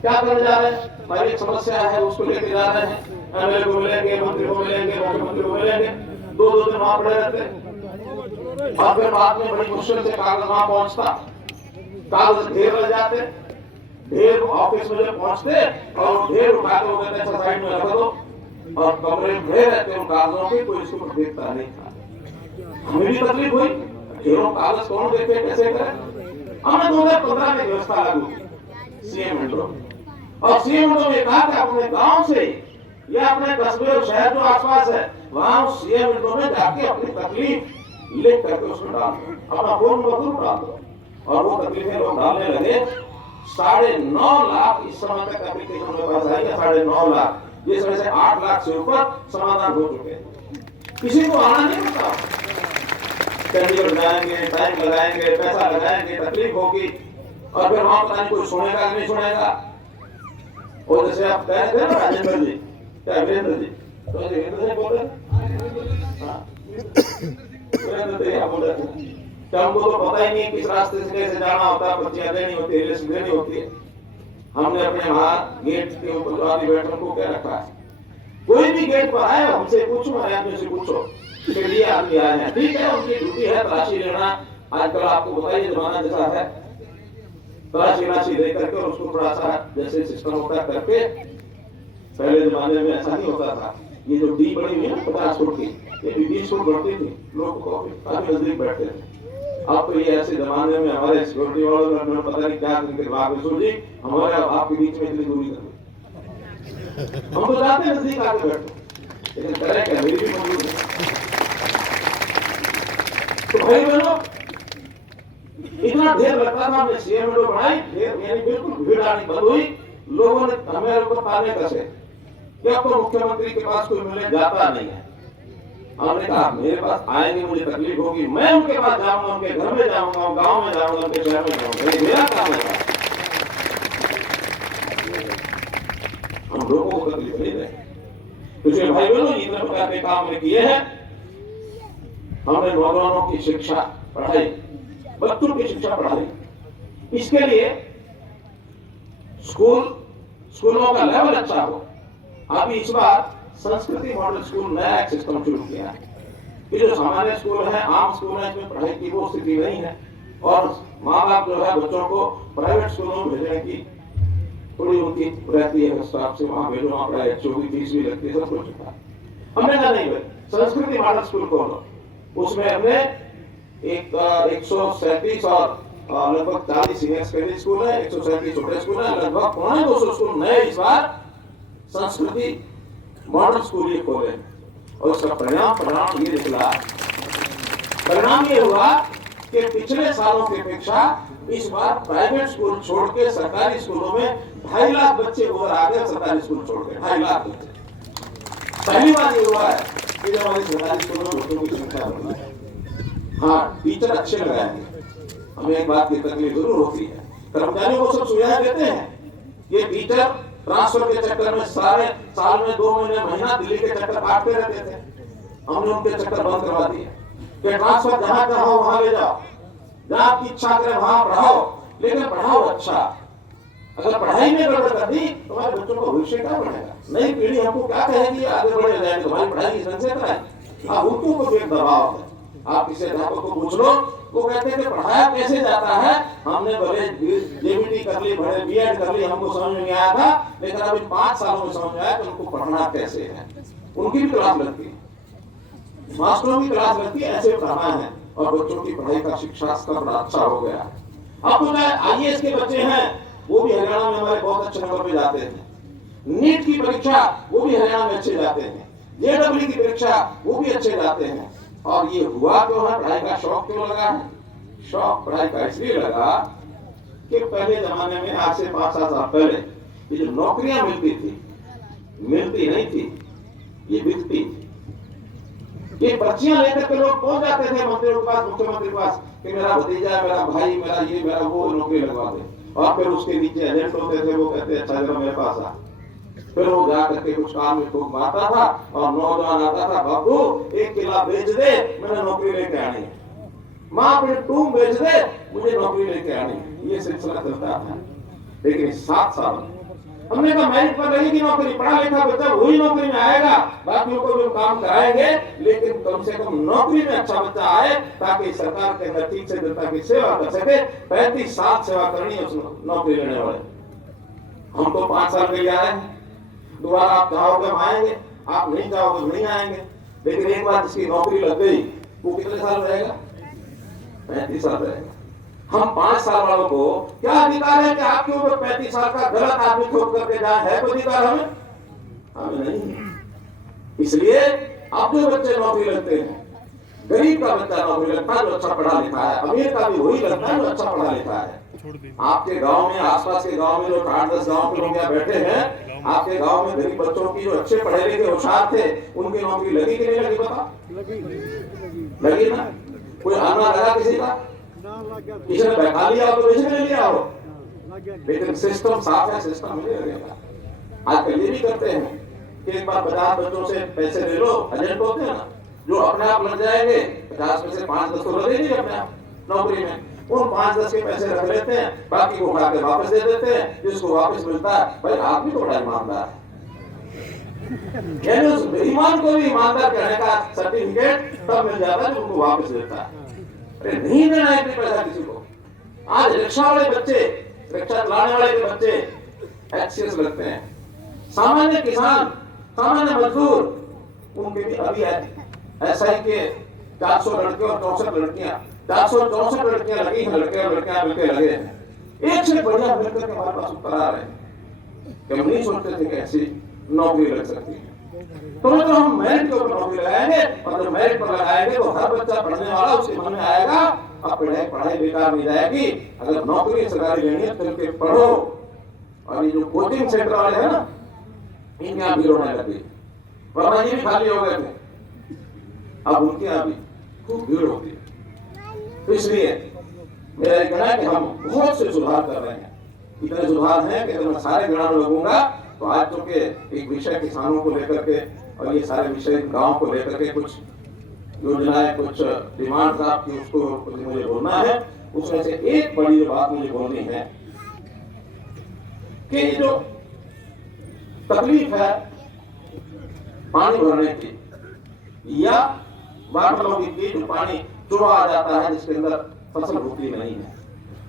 क्या करने जा रहे हैं? हमारी एक समस्या है, उसको लेके जा रहे हैं, एमएलए को मिलेंगे, मंत्री को मिलेंगे, मुख्यमंत्री को मिलेंगे, 2-2 दिन वहां पड़े रहते और फिर बाद में बड़ी मुश्किल से कागज वहां पहुंचता, कागज ढेर लग जाते, ढेर ऑफिस में जब पहुंचते और ढेर उठा के वो कहते हैं साइड में रख दो, और कमरे में ढेर रहते उन कागजों की, कोई इसको देखता नहीं था। हमें भी तकलीफ हुई, ढेरों कागज कौन देखे, कैसे करे। हमने 2015 में व्यवस्था लागू की सीएम विंडो, और सीएम विंडो में कहा कि अपने गांव से या अपने कस्बे और शहर जो आसपास है वहां सीएम विंडो में जाके अपनी तकलीफ लिख करके उसमें डाल दो, अपना फोन नंबर डाल दो, और वो तकलीफें लोग डालने लगे। 9.5 लाख इस समय तक एप्लीकेशन में पास आई है, 9.5 लाख, जिसमें से 8 लाख से ऊपर समाधान हो चुके हैं। किसी को आना नहीं होता, चंडीगढ़ जाएंगे, टाइम लगाएंगे, पैसा लगाएंगे, तकलीफ होगी, और फिर वहां पता नहीं कोई सुनेगा नहीं सुनेगा। और जैसे आप कह रहे थे ना राजेंद्र जी, क्या वीरेंद्र जी, तो वीरेंद्र जी बोल रहे हमको तो पता ही नहीं किस रास्ते से कैसे जाना होता है, पर्चियां देनी होती है, लिस्ट देनी होती है। हमने अपने वहां गेट के ऊपर जो आदि बैठक को क्या रखा है, कोई भी गेट पर आए हमसे पूछो, हमारे आदमी से पूछो कि ये आदमी आए हैं, ठीक है, उनकी ड्यूटी है तलाशी लेना। आजकल आपको बताइए जमाना जैसा है, तलाशी दे करके और उसको थोड़ा सा जैसे सिस्टम होता करके, पहले जमाने में ऐसा नहीं होता था। ये जो डी बड़ी हुई है ना 50 फुट की, ये 20 फुट बढ़ती थी, लोग काफी नजदीक बैठते थे। अब तो ये ऐसे जमाने में हमारे सिक्योरिटी वालों ने पता नहीं क्या करके दिमाग में सोची, हमारे आपके बीच में इतनी दूरी कर दी। हम तो जाते हैं नजदीक आके बैठो, लेकिन करें क्या, मेरी भी मौजूद है। तो भाई बहनों, इतना ढेर लगता था, हमने सीएम विंडो बनाई, ढेर यानी बिल्कुल भीड़ आनी बंद हुई। लोगों ने हमें ऊपर ताने कसे कि अब तो मुख्यमंत्री के पास कोई मिलने जाता नहीं है। हमने कहा मेरे पास आएंगे, मुझे तकलीफ होगी, मैं उनके पास जाऊंगा, उनके घर में जाऊंगा, गांव में जाऊंगा, उनके शहर में जाऊंगा, ये मेरा काम है। हम लोगों को तकलीफ नहीं रहे। पिछले भाई बहनों, इतने प्रकार के काम में किए हैं। हमने नौजवानों की शिक्षा पढ़ाई, बच्चों की शिक्षा पढ़ाई, इसके लिए स्कूलों का लेवल अच्छा हो। अभी इस बार संस्कृति मॉडल स्कूल नया एक सिस्टम शुरू किया है कि जो सामान्य स्कूल है, आम स्कूल है, इसमें पढ़ाई की वो स्थिति नहीं है, और माँ बाप जो है बच्चों को प्राइवेट स्कूलों में भेजने की थोड़ी उनकी रहती है हिसाब से, वहां भेजो, वहां पढ़ाई अच्छी होगी, फीस भी लगती है, सब कुछ होता है। हमने कहा नहीं भाई, संस्कृति मॉडल स्कूल खोलो। उसमें हमने 137 और लगभग 40 सीनियर सेकेंडरी स्कूल है, 137 छोटे स्कूल है, लगभग 250 स्कूल नए इस बार संस्कृति मॉडल स्कूल ये खोले, और उसका परिणाम ये निकला। परिणाम ये हुआ कि पिछले सालों की अपेक्षा इस बार प्राइवेट स्कूल छोड़ के सरकारी स्कूलों में 2.5 लाख बच्चे और आ गए। सरकारी स्कूल छोड़ के 2.5 लाख बच्चे, पहली बार ये हुआ है कि जब हमारे सरकारी स्कूलों में बच्चों की संख्या बढ़ी है। हाँ, टीचर अच्छे लगाएंगे, हमें एक बात की तकलीफ जरूर होती है, कर्मचारियों को सब सुविधाएं देते हैं। ये टीचर ट्रांसफर के चक्कर में सारे साल में 2 महीने महीना दिल्ली के चक्कर काटते रहते थे, हमने उनके चक्कर बंद करवा दिए। कि ट्रांसफर जहां चाहो वहां ले जाओ, जहां आपकी इच्छा करे वहां पढ़ाओ, लेकिन पढ़ाओ अच्छा। अगर पढ़ाई में गड़बड़ कर दी तो हमारे बच्चों का भविष्य क्या बनेगा? नई पीढ़ी हमको क्या कहेगी आगे बढ़े जाए, तुम्हारी पढ़ाई ढंग से कराए। आप उनको को एक दबाव है। आप किसी अध्यापक को पूछ लो, वो कहते हैं कि पढ़ाया कैसे जाता है, हमने भले जेबीटी कर ली, भले बीएड कर ली, हमको समझ में नहीं आया था, लेकिन अभी 5 सालों में समझ में आया कि उनको पढ़ना कैसे है। उनकी भी क्लास लगती है, मास्टरों की क्लास लगती है, ऐसे पढ़ाना है और बच्चों की पढ़ाई का शिक्षा स्तर बड़ा अच्छा हो गया। अब तो आईएएस के बच्चे हैं, वो भी हरियाणा में हमारे बहुत अच्छे नंबर पे जाते हैं। नीट की परीक्षा वो भी हरियाणा में अच्छे जाते हैं। जेडब्ल्यू की परीक्षा वो भी अच्छे जाते हैं। और ये हुआ क्यों है? पढ़ाई का शौक क्यों लगा है? शौक पढ़ाई का इसलिए लगा कि पहले जमाने में, आज से 5-7 साल पहले, ये जो नौकरियां मिलती नहीं थी, ये बिकती थी। ये पर्चियां लेकर के लोग पहुंच जाते थे मंत्रियों के पास, मुख्यमंत्री के पास, कि मेरा भतीजा, मेरा भाई, मेरा ये, मेरा वो नौकरी लगवा दे। और फिर उसके नीचे एजेंट होते थे, वो कहते अच्छा जरा मेरे पास आ। फिर वो जा करके कुछ काम में ठोक मारता था और नौजवान आता था, बाबू 1 किला बेच दे, मैंने नौकरी लेके आनी है। माँ फिर टूम बेच दे, मुझे नौकरी लेके आनी है। ये सिलसिला चलता था। लेकिन 7 साल हमने कहा मेरिट पर लगेगी नौकरी, पढ़ा लिखा बच्चा वही नौकरी में आएगा, बाकियों को भी काम कराएंगे, लेकिन कम से कम नौकरी में अच्छा बच्चा आए, ताकि सरकार के अंदर ठीक से जनता की सेवा कर सके। 35 साल सेवा करनी है उस नौकरी लेने वाले। हम तो 5 साल के लिए आए हैं, दोबारा आप चाहोगे हम आएंगे, आप नहीं चाहोगे नहीं आएंगे। लेकिन एक बार जिसकी नौकरी लग गई, वो कितने साल रहेगा? 35 साल रहेगा। हम 5 साल वालों को क्या अधिकार है कि आपके ऊपर 35 साल का गलत आदमी ठोक करके जाए? है कोई अधिकार हमें नहीं है। इसलिए अब जो बच्चे नौकरी लगते हैं, गरीब का बच्चा नौकरी लगता है जो अच्छा पढ़ा लिखा है, अमीर का भी वही लगता है जो अच्छा पढ़ा लिखा है। आपके गांव में, आसपास के गांव में जो 8-10 गांव के लोग यहाँ बैठे हैं, आपके गांव में गरीब बच्चों की जो अच्छे पढ़े लिखे होशियार थे, उनकी नौकरी लगी कि नहीं लगी? बता, लगी ना? कोई आना लगा किसी का? किसी ने बैठा लिया हो तो किसी ने लिया हो, लेकिन सिस्टम साफ है, सिस्टम नहीं लगेगा। आजकल ये भी करते हैं कि एक बार 50 बच्चों से पैसे ले लो, एजेंट होते हैं ना, जो अपने आप लग जाएंगे, 50 में से 5-10 तो लगेंगे अपने आप नौकरी में। उन 5-10 के पैसे रख लेते हैं, बाकी को उठा के वापस दे देते हैं। जिसको वापस मिलता है, भाई आदमी तो बड़ा ईमानदार है, यानी उस बेईमान को भी ईमानदार कहने का सर्टिफिकेट तब मिल जाता है जब उनको वापस देता है। अरे नहीं देना है इतने पैसा किसी को। आज रिक्शा वाले बच्चे, रिक्शा चलाने वाले के बच्चे एक्सीएस लगते हैं। सामान्य किसान, सामान्य मजदूर, उनके भी अभी एसआई के 400 लड़के और 64 लड़कियां, 464 लड़कियां लगी हैं, लड़के और लड़कियां मिलकर लगे हैं। एक से बढ़िया मिलकर के हमारे पास उत्तर आ रहे हैं कि हम नहीं सोचते थे कि ऐसी नौकरी लग सकती है। तो हम मेरिट के ऊपर नौकरी लगाएंगे, और जब मेरिट पर लगाएंगे तो हर बच्चा पढ़ने वाला उसके मन में आएगा, अब पढ़ाई बेकार नहीं जाएगी। अगर नौकरी सरकारी लेनी है तो इनके पढ़ो। और ये जो कोचिंग सेंटर वाले हैं ना, इनके यहाँ भीड़ होने लगी, वरना ये भी खाली हो गए थे, अब उनके यहाँ भी खूब भीड़ होती है। तो इसलिए मेरा कहना है कि हम बहुत से सुधार कर रहे हैं। इतने सुधार हैं कि मैं सारे गिनाने लगूंगा तो आज तो के एक विषय किसानों को लेकर के और ये सारे विषय गांव को लेकर के कुछ योजनाएं, कुछ डिमांड आपकी, उसको मुझे बोलना है। उसमें से एक बड़ी बात मुझे बोलनी है कि जो तकलीफ है पानी भरने की या वाटर लॉगिंग की, जो पानी चुरा आ जाता है जिसके अंदर फसल होती नहीं है,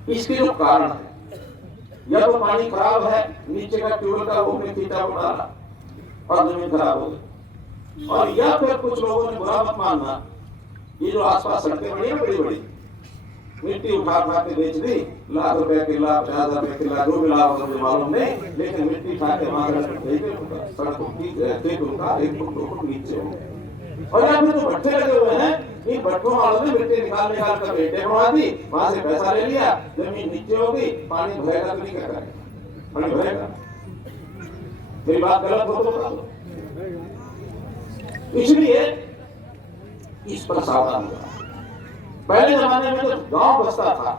इसके जो कारण है, या तो पानी खराब है, नीचे का ट्यूबवेल का वो खींचा वो डाला और जमीन खराब हो गई, और या फिर कुछ लोगों ने बुरा मत मानना, ये जो आसपास सड़कें बड़ी है बड़ी बड़ी, मिट्टी उठा के बेच दी, लाख रुपए किला, 50,000 रुपए किला, जो मिला होगा मुझे मालूम नहीं, लेकिन मिट्टी उठा के वहां सड़क उनका 1 फुट 2 फुट नीचे हो। और यहाँ पे जो भट्टे लगे हुए हैं, इन भट्टों वालों ने मिट्टी निकाल कर बेटे बनवा दी, वहां से पैसा ले लिया, जमीन नीचे हो गई, पानी भरेगा तो नहीं क्या करेगा? पानी भरेगा। मेरी बात गलत हो तो बता दो। इसलिए इस पर सावधान हुआ। पहले जमाने में जब गांव बसता था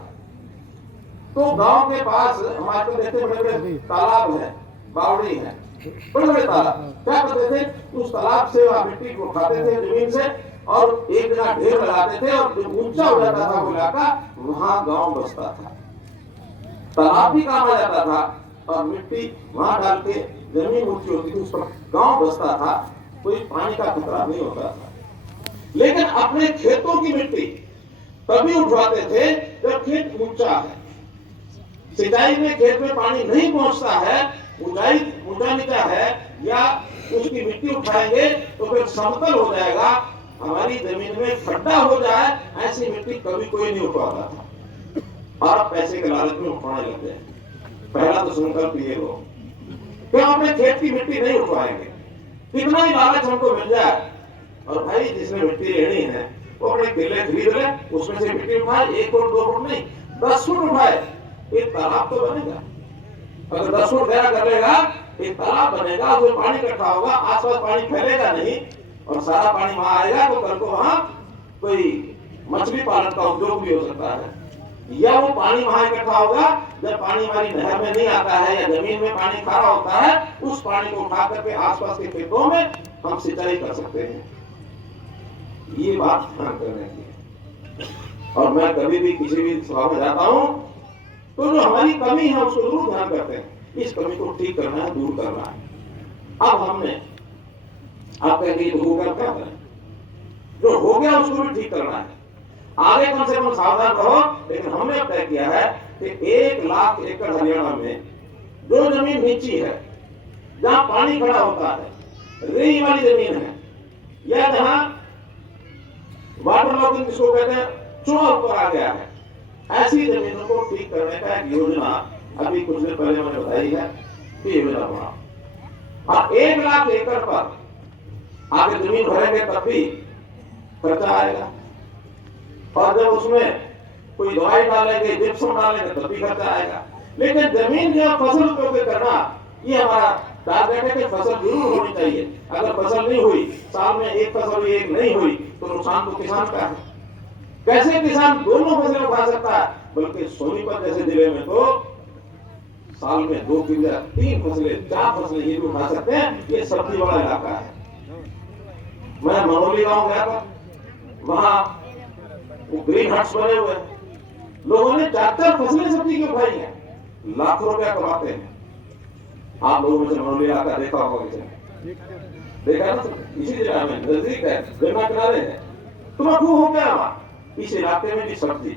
तो गांव के पास हमारे को देखते बड़े बड़े तालाब है, बावड़ी है, बड़े बड़े तालाब। क्या करते थे, उस तालाब से वह मिट्टी को उठाते थे जमीन से और एक जगह ढेर लगाते थे और जो ऊंचा हो जाता था वो इलाका, वहां गांव बसता था। तालाब भी काम आ जाता था और मिट्टी वहां डाल के जमीन ऊंची होती थी, उस पर गांव बसता था, कोई पानी का खतरा नहीं होता था। लेकिन अपने खेतों की मिट्टी तभी उठवाते थे जब खेत ऊंचा है। सिंचाई में खेत में पानी नहीं पहुंचता है, ऊंचा नीचा है या उसकी मिट्टी उठाएंगे तो फिर समतल हो जाएगा, हमारी जमीन में खड्डा हो जाए, ऐसी मिट्टी कभी कोई नहीं उठवाता था। और पैसे के लालच में उठवाने लगते हैं। पहला तो संकल्प ये लो कि हम अपने खेत की मिट्टी नहीं उठवाएंगे, कितना ही लालच हमको मिल जाए। और भाई जिसने मिट्टी लेनी है वो अपने किले खरीद ले, उसमें से मिट्टी उठाए, 1 फुट 2 फुट नहीं 10 फुट उठाए, एक तालाब तो बनेगा। अगर 10 फुट गहरा कर लेगा, एक तालाब बनेगा, उसमें पानी इकट्ठा होगा, आसपास पानी फैलेगा नहीं और सारा पानी वहां आएगा तो कल को वहां कोई मछली पालन का उद्योग भी हो सकता है। या वो पानी वहां इकट्ठा होगा, जब पानी हमारी नहर में नहीं आता है या जमीन में पानी खारा होता है, उस पानी को उठा करके आसपास के खेतों में हम सिंचाई कर सकते हैं। ये बात ध्यान करने की है। और मैं कभी भी किसी भी सभा में जाता हूं तो जो हमारी कमी है उसको जरूर ध्यान करते हैं, इस कमी को ठीक करना है, दूर करना है। अब हमने आप कहेंगे तो हो गया, क्या करें, जो हो गया उसको भी ठीक करना है। आगे कम से कम सावधान रहो। लेकिन हमने अब तय किया है कि 1 लाख एकड़ हरियाणा में जो जमीन नीची है, जहां पानी खड़ा होता है, रेई वाली जमीन है, या जहां वाटर लॉगिंग जिसको कहते हैं चूहा ऊपर आ गया है, ऐसी जमीनों को ठीक करने का एक योजना अभी कुछ दिन पहले मैंने बताई है कि योजना बना। और 1 लाख एकड़ पर आगे जमीन भरेंगे तब भी खर्चा आएगा, और जब उसमें कोई दवाई डालेंगे, जिप्सम डालेंगे तब भी खर्चा आएगा। लेकिन जमीन जो फसल उपयोग करना, ये हमारा टारगेट है कि फसल जरूर होनी चाहिए। अगर फसल नहीं हुई, साल में एक फसल हुई, एक नहीं हुई, तो नुकसान तो किसान का है। कैसे किसान दोनों फसलें उठा सकता है, बल्कि सोनीपत जैसे जिले में तो साल में 2 किलो 3 फसलें 4 फसलें ये भी उठा सकते हैं। ये सब्जी वाला इलाका है। मैं मनोली गांव गया था, वहां ग्रीन हट्स बने हुए हैं, लोगों ने 4 फसलें सब्जी की उठाई हैं, लाखों रुपया कमाते हैं। आप लोगों में से मनोली इलाका देखा होगा, देखा ना, इसी जगह में नजदीक है, गंगा किनारे है, तो मैं खूब हो गया वहां इस इलाके में भी सब्जी।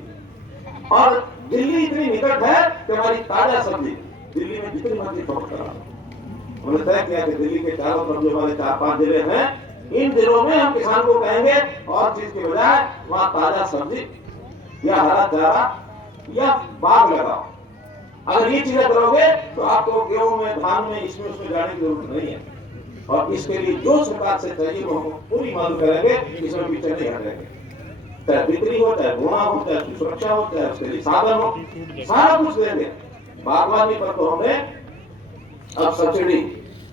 और दिल्ली इतनी निकट है कि हमारी ताजा सब्जी दिल्ली में जितनी मर्जी फरोख्त करा। हमने तय किया कि दिल्ली के चारों तरफ जो हमारे 4-5 जिले हैं, इन जिलों में हम किसान को कहेंगे और चीज के बजाय वहां ताजा सब्जी या हरा चारा या बाग लगाओ। अगर ये चीजें करोगे तो आपको गेहूं में, धान में, इसमें उसमें जाने की जरूरत नहीं है। और इसके लिए जो सरकार से चाहिए वो हम पूरी मदद करेंगे, इसमें पीछे नहीं हटेंगे। चाहे बिक्री हो, चाहे बोना हो, चाहे सुरक्षा हो, चाहे उसके लिए साधन हो, सारा कुछ देंगे। बागवानी पर तो हमने अब सब्सिडी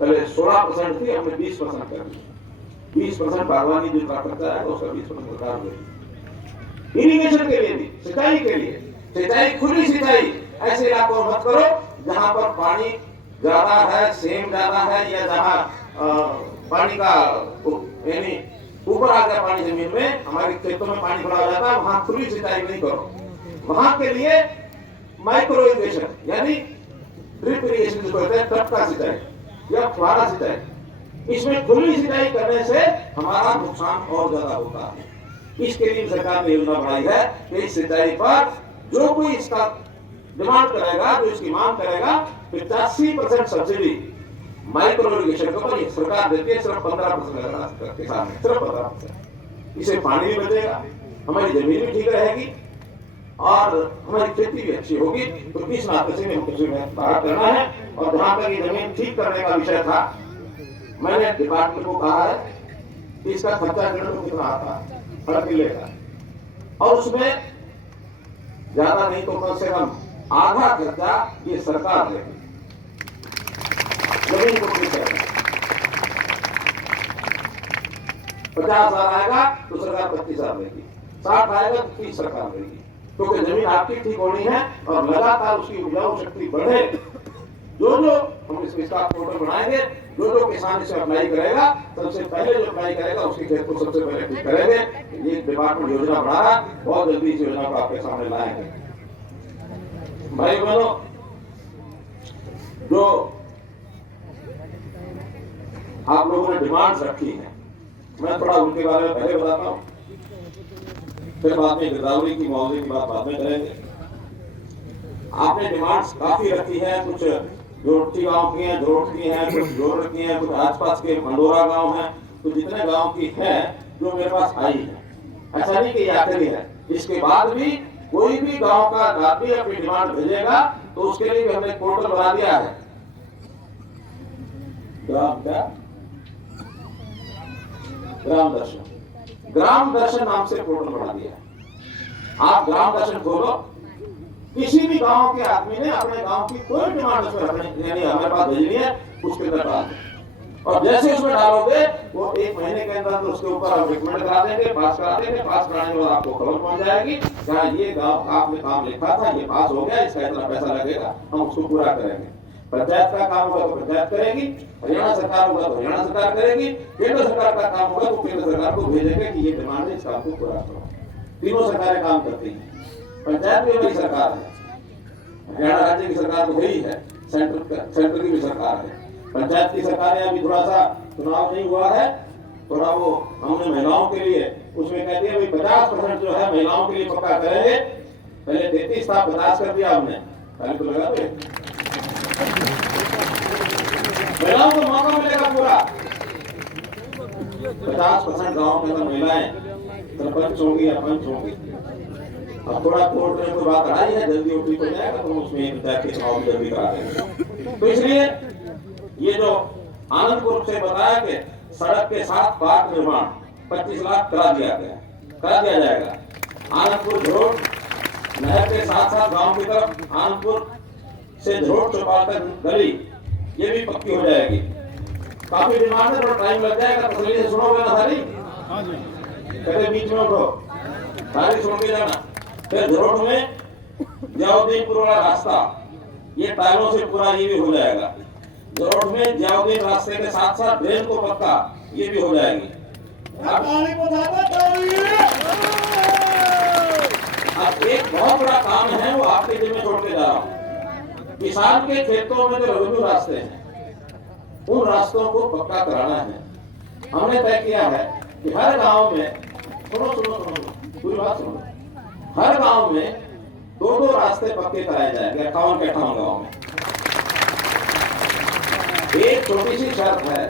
पहले 16% थी, हमने 20% कर दी। 20% बागवानी जो खर्चा है उसका 20% सरकार देगी। इरिगेशन के लिए भी, सिंचाई के लिए, सिंचाई खुली सिंचाई ऐसे इलाकों में मत करो जहां पर पानी ज्यादा है, सेम ज्यादा है, या जहां पानी का यानी ऊपर आ गया पानी जमीन में, हमारे खेतों में पानी भरा हो जाता है, वहां खुली सिंचाई नहीं करो। वहां के लिए माइक्रो इरिगेशन यानी ड्रिप इरिगेशन जिसको कहते हैं, टपका सिंचाई या फुहारा सिंचाई, इसमें खुली सिंचाई करने से हमारा नुकसान और ज्यादा होता है। इसके लिए सरकार ने योजना बनाई है कि इस सिंचाई पर जो कोई इसका डिमांड करेगा, जो इसकी मांग करेगा, 85% सब्सिडी माइक्रो इरिगेशन के ऊपर सरकार देती है। सिर्फ 15% लगेगा किसान में, सिर्फ 15%। इससे पानी भी बचेगा, हमारी जमीन भी ठीक रहेगी और हमारी खेती भी अच्छी होगी। तो किस नाते से हम कृषि में बात करना है। और जहां तक ये जमीन ठीक करने का विषय था, मैंने डिपार्टमेंट को कहा है कि इसका खर्चा कितना आता है हर किले का, और उसमें ज्यादा नहीं तो कम से कम आधा खर्चा ये सरकार देगी। जमीन को ठीक है 50,000 आएगा तो सरकार 25,000 देगी, 60 आएगा तो 30 सरकार देगी, क्योंकि जमीन आपकी ठीक होनी है और लगातार उसकी उपजाऊ शक्ति बढ़े। जो हम इसमें स्टाफ पोर्टल बनाएंगे, जो किसान इसे अप्लाई करेगा, सबसे पहले जो अप्लाई करेगा उसके खेत को सबसे पहले ठीक करेंगे। ये डिपार्टमेंट योजना बना रहा, बहुत जल्दी इस योजना को आपके सामने लाएंगे। भाई बहनों, जो आप लोगों ने डिमांड्स रखी है, मैं थोड़ा उनके बारे में पहले बताता हूँ, फिर बाद में गिरदावरी की मुआवजे की बात बाद में करेंगे। आपने डिमांड्स काफी रखी है, कुछ जोरठी गांव की हैं, जोरठ की हैं, कुछ जोरठ की हैं, कुछ आसपास के मंडोरा गांव हैं, तो जितने गांव की है जो मेरे पास आई है। ऐसा नहीं कि ये आखिरी है, इसके बाद भी कोई भी गांव का आदमी अपनी डिमांड भेजेगा तो उसके लिए भी हमने पोर्टल बना दिया है। ग्राम दर्शन नाम से पोर्टल बना दिया है। आप ग्राम दर्शन खोलो, किसी भी गांव के आदमी ने अपने गांव की कोई डिमांड उसमें रखनी, यानी हमारे पास भेजनी है, उसके अंदर डाल दो, और जैसे उसमें डालोगे वो 1 महीने के अंदर उसके ऊपर हम रिकमेंड करा देंगे, पास करा देंगे। पास कराने के बाद आपको खबर पहुंच जाएगी क्या ये गांव आपने काम लिखा था, ये पास हो गया, इसका इतना पैसा लगेगा, हम उसको पूरा करेंगे। पंचायत का काम होगा तो पंचायत करेगी, हरियाणा सरकार होगा तो हरियाणा सरकार करेगी, केंद्र सरकार का काम होगा तो केंद्र सरकार को भेजेंगे कि ये डिमांड है, इस काम को पूरा करो। तीनों सरकारें काम करती हैं। पंचायत भी वही सरकार है, हरियाणा राज्य की सरकार तो वही है, सेंटर की भी सरकार है। पंचायत की सरकारें अभी थोड़ा सा चुनाव नहीं हुआ है, थोड़ा वो हमने महिलाओं के लिए उसमें कहती है भाई 50% जो है महिलाओं के लिए पक्का करेंगे। पहले 33 था, 50 कर दिया हमने, पहले तो लगा दे महिलाओं को मौका मिलेगा पूरा। 50% गाँव के अंदर महिलाएं सरपंच होंगी या पंच होंगी। अब थोड़ा कोर्ट में कोई बात आई है, जल्दी उठी हो जाएगा तो उसमें पंचायत के चुनाव जल्दी करा देंगे। तो इसलिए ये जो आनंदपुर से बताया कि सड़क के साथ पार्क निर्माण 25 लाख करा दिया जाएगा। आनंदपुर झरोट नहर के साथ साथ गांव की तरफ आनंदपुर से झरोट चौपाल तक गली ये भी पक्की हो जाएगी। काफी डिमांड है, थोड़ा टाइम लग जाएगा, तसल्ली से सुनोगे ना सारी, कभी बीच में उठो, सारी सुन के जाना। फिर झरोट में जियाउद्दीनपुर वाला रास्ता ये टायरों से पूरा ये भी हो जाएगा। झरोट में जियाउद्दीन रास्ते के साथ साथ ड्रेन को पक्का ये भी हो जाएगी। अब एक बहुत बड़ा काम है वो आपके जिम्मे छोड़ के जा रहा हूँ। किसान के खेतों में जो रेवेन्यू रास्ते हैं उन रास्तों को पक्का कराना है। हमने तय किया है कि हर गांव में सुनो पूरी बात सुनो, हर गांव में 2-2 रास्ते पक्के कराए जाएंगे 58 के 58 गांव में। एक छोटी सी शर्त है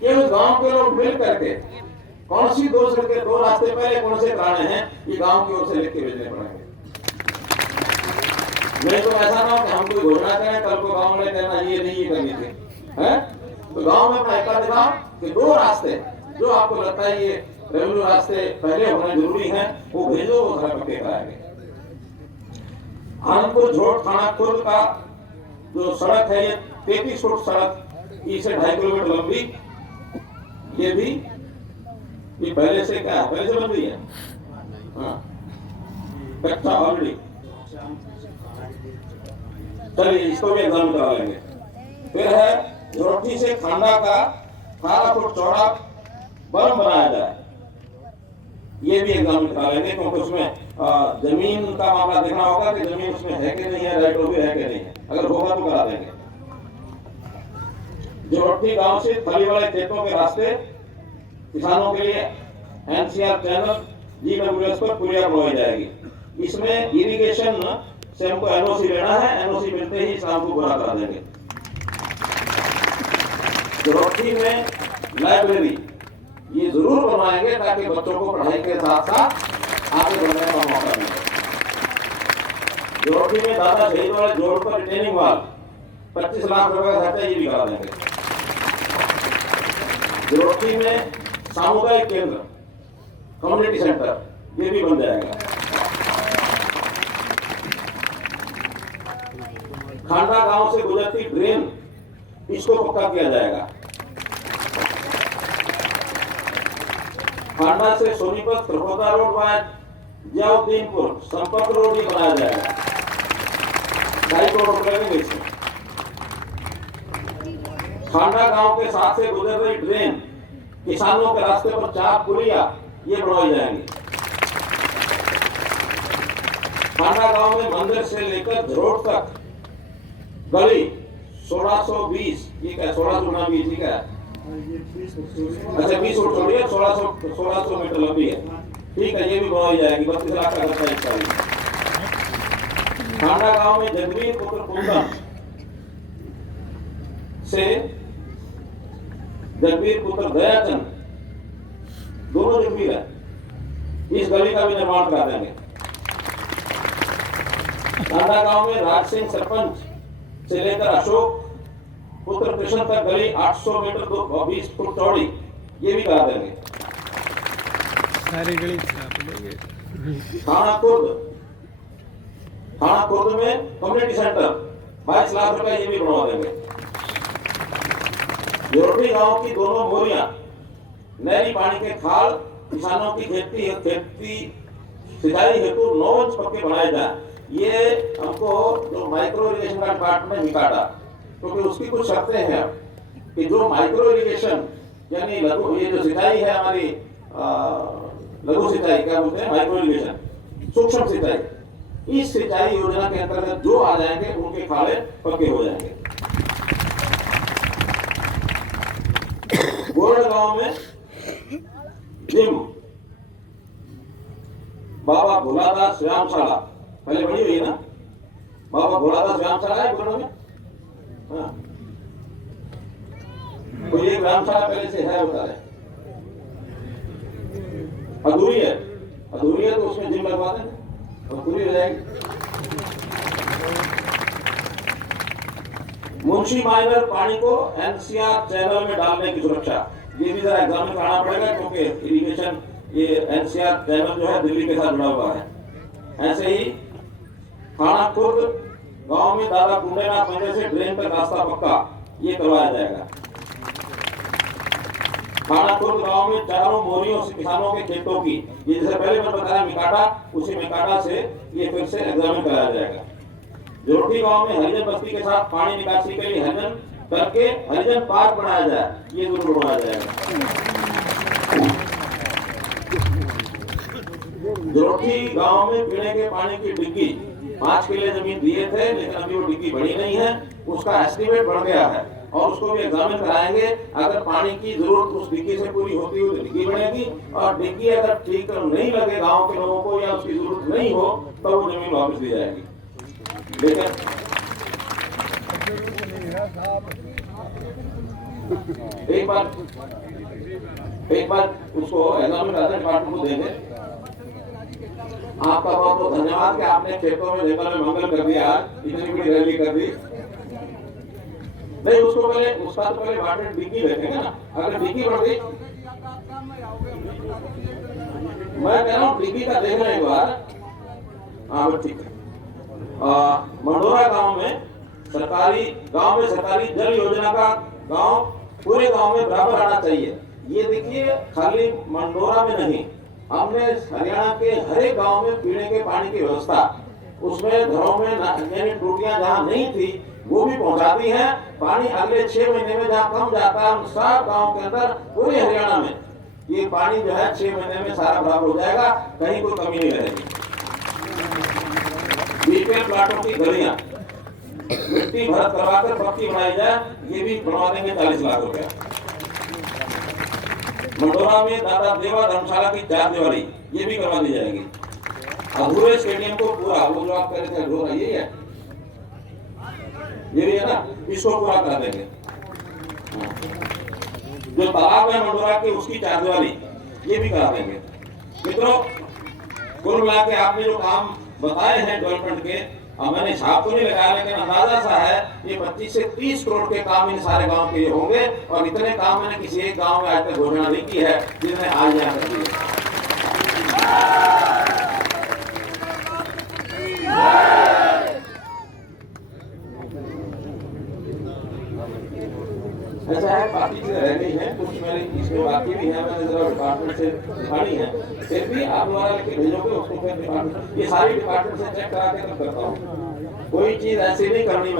कि उस गांव के लोग मिल करके कौन सी 2 सड़कें 2 रास्ते पहले कौन से कराने हैं ये गांव की ओर से लिख के भेजने पड़ेंगे। नहीं तो ऐसा ना हो कि हम कोई घोषणा करें कल को गांव में कहना ये नहीं ये करनी थी है। तो गांव में अपना एकता दिखाओ कि 2 रास्ते जो आपको लगता है ये रेवेन्यू रास्ते पहले होने जरूरी हैं वो भेजो, वो घर पक्के कराएंगे। आनंदपुर झरोट थाना खुर्द का जो सड़क है ये 33 फुट सड़क, इसे 2.5 किलोमीटर लंबी, ये भी ये पहले से क्या है, पहले से बन रही है, हाँ कच्चा ऑलरेडी। चलिए इसको भी एग्जाम करा लेंगे। फिर है झरोटी से खांडा का 18 फुट चौड़ा बर्म बनाया जाए, ये भी एग्जाम करा लेंगे क्योंकि उसमें जमीन का मामला देखना होगा कि जमीन उसमें है कि नहीं है, राइट ऑफ वे है कि नहीं है, अगर होगा तो करा देंगे। झरोटी गांव से थली वाले खेतों के रास्ते किसानों के लिए एनसीआर चैनल GWS पर पुलिया बनवाई जाएगी। इसमें इरिगेशन से हमको एनओसी लेना है, एनओसी मिलते ही शाम को पूरा करा देंगे। झरोटी में लाइब्रेरी ये जरूर बनवाएंगे ताकि बच्चों को पढ़ाई के साथ साथ आगे बढ़ने का मौका मिले। झरोटी में दादा शहीद वाले जोड़ पर रिटेनिंग वॉल 25 लाख रुपए का खर्चा ये भी करा देंगे। झरोटी में सामुदायिक केंद्र कम्युनिटी सेंटर ये भी बन जाएगा। खांडा गांव से गुजरती ड्रेन इसको पक्का किया जाएगा। खांडा से सोनीपत त्रिपुरा रोड पर जियाउद्दीनपुर संपर्क रोड ही बनाया जाएगा। 2.5 करोड़ रुपए लगेंगे इसमें। खांडा गांव के साथ से गुजर रही ड्रेन, किसानों के रास्ते पर 4 पुलिया ये बनवाई जाएंगी। खांडा गांव में मंदिर से लेकर झरोट तक गली 1620, ये क्या 1620, ठीक है, अच्छा 20 फुट चौड़ी है, 1600 मीटर लंबी है, ठीक है, ये भी बनवाई जाएगी। 32 लाख का खर्चा इसका भी। खांडा गांव में जगवीर पुत्र कुंदन से जगवीर पुत्र दयाचंद, दोनों जगवीर है, इस गली का भी निर्माण करा देंगे। खांडा गांव में राज सिंह सरपंच से लेकर अशोक पुत्र कृष्ण तक गली 800 मीटर 20 फुट चौड़ी, ये भी करा देंगे। सारी गली थाना खुर्द में कम्युनिटी सेंटर 22 लाख रुपए, ये भी बनवा देंगे। जोरटी गांव की दोनों मोरियां नहरी पानी के खाल किसानों की खेती सिंचाई हेतु 9 इंच पक्के बनाए जाए। ये हमको जो माइक्रो इरिगेशन का डिपार्टमेंट निकाला, क्योंकि उसकी कुछ शर्तें हैं कि जो माइक्रो इरिगेशन यानी लघु, ये जो सिंचाई है हमारी लघु सिंचाई, क्या बोलते हैं, माइक्रो इरिगेशन, सूक्ष्म सिंचाई, इस सिंचाई योजना के अंतर्गत जो आ जाएंगे उनके खाले पक्के हो जाएंगे। गोरड़ गांव में जिम बाबा भोलादास व्यायामशाला पहले बनी हुई है ना, बाबा भोलादास व्यायामशाला है गोरड़ में, हाँ, तो ये व्यायामशाला पहले से है, बता रहे अधूरी है तो उसमें जिम लगवा देंगे और पूरी हो जाएगी। मुंशी माइनर पानी को एनसीआर चैनल में डालने की सुरक्षा, ये भी जरा एग्जाम में कराना पड़ेगा, क्योंकि इरिगेशन ये एनसीआर चैनल जो है दिल्ली के साथ जुड़ा हुआ है। ऐसे ही थाना खुर्द गांव में दादा कुंडेनाथ मंदिर से ड्रेन तक रास्ता पक्का, ये करवाया जाएगा। थाना खुर्द गांव में चारों मोरियों से किसानों के खेतों की, ये जैसे पहले मैं बताया मिकाटा, उसी मिकाटा से ये फिर से एग्जामिन कराया जाएगा। जोरटी गांव में हरिजन बस्ती के साथ पानी निकासी के लिए हरिजन करके हरिजन पार्क बनाया जाए, ये जरूर बनाया जाएगा। जोरटी गांव में पीने के पानी की डिग्गी 5 किले जमीन दिए थे, लेकिन अभी वो डिग्गी बनी नहीं है, उसका एस्टिमेट बढ़ गया है और उसको भी एग्जामिन कराएंगे। अगर पानी की जरूरत उस डिग्गी से पूरी होती हो तो डिग्गी बनेगी, और डिग्गी अगर ठीक नहीं लगे गांव के लोगों को या उसकी जरूरत नहीं हो तो वो जमीन वापस दी जाएगी। लेकिन एक बार उसको एग्जामिन कराते डिपार्टमेंट को देंगे। आपका बहुत बहुत धन्यवाद कि आपने खेतों में जंगल में मंगल कर दिया, इतनी बड़ी रैली कर दी। नहीं, उसको पहले उसका तो पहले वाटर डिग्गी देखेंगे ना, अगर डिग्गी बढ़ गई, मैं कह रहा हूँ डिग्गी का देख लें एक बार। हाँ ठीक है। मंडोरा गांव में सरकारी जल योजना का गांव पूरे गांव में बराबर आना चाहिए। ये देखिए, खाली मंडोरा में नहीं, हमने हरियाणा के हर एक गांव में पीने के पानी की व्यवस्था, उसमें घरों में यानी टूटियां जहां नहीं थी वो भी पहुंचाती हैं। पानी अगले 6 महीने में जहां कम जाता है, सब गांव के अंदर पूरे हरियाणा में ये पानी जो है 6 महीने में सारा बराबर हो जाएगा, कहीं कोई कमी नहीं रहेगी। बीपीएल प्लाटों की गलियां मिट्टी भरत करवाकर पक्की बनाई जाए, ये भी बनवा देंगे 40 लाख रुपया। मंडोरा में दादा देवा धर्मशाला की 4 दीवारी, ये भी करवा दी जाएगी। अधूरे स्टेडियम को पूरा, वो जो आप कह रहे थे अधूरा, यही है, ये भी है ना, इसको पूरा करा देंगे। जो तालाब है मंडोरा के, उसकी 4 दीवारी, ये भी करा देंगे। मित्रों, कुल मिला के आपने जो काम बताए हैं डेवलपमेंट के, मैंने हिसाब तो नहीं लगाया, लेकिन अंदाजा सा है ये 25 से 30 करोड़ के काम इन सारे गांव के होंगे, और इतने काम मैंने किसी एक गांव में आज तक घोषणा नहीं की है जिसने आज यहाँ कर दिया। ऐसा है, बाकी चीजें रह गई हैं, कुछ मेरे इसमें बाकी भी है, मैंने जरा डिपार्टमेंट से दिखानी है, फिर भी आप द्वारा लेके भेजोगे उसको, फिर डिपार्टमेंट, ये सारी डिपार्टमेंट से चेक करा के तब करता हूँ। कोई चीज ऐसी नहीं करनी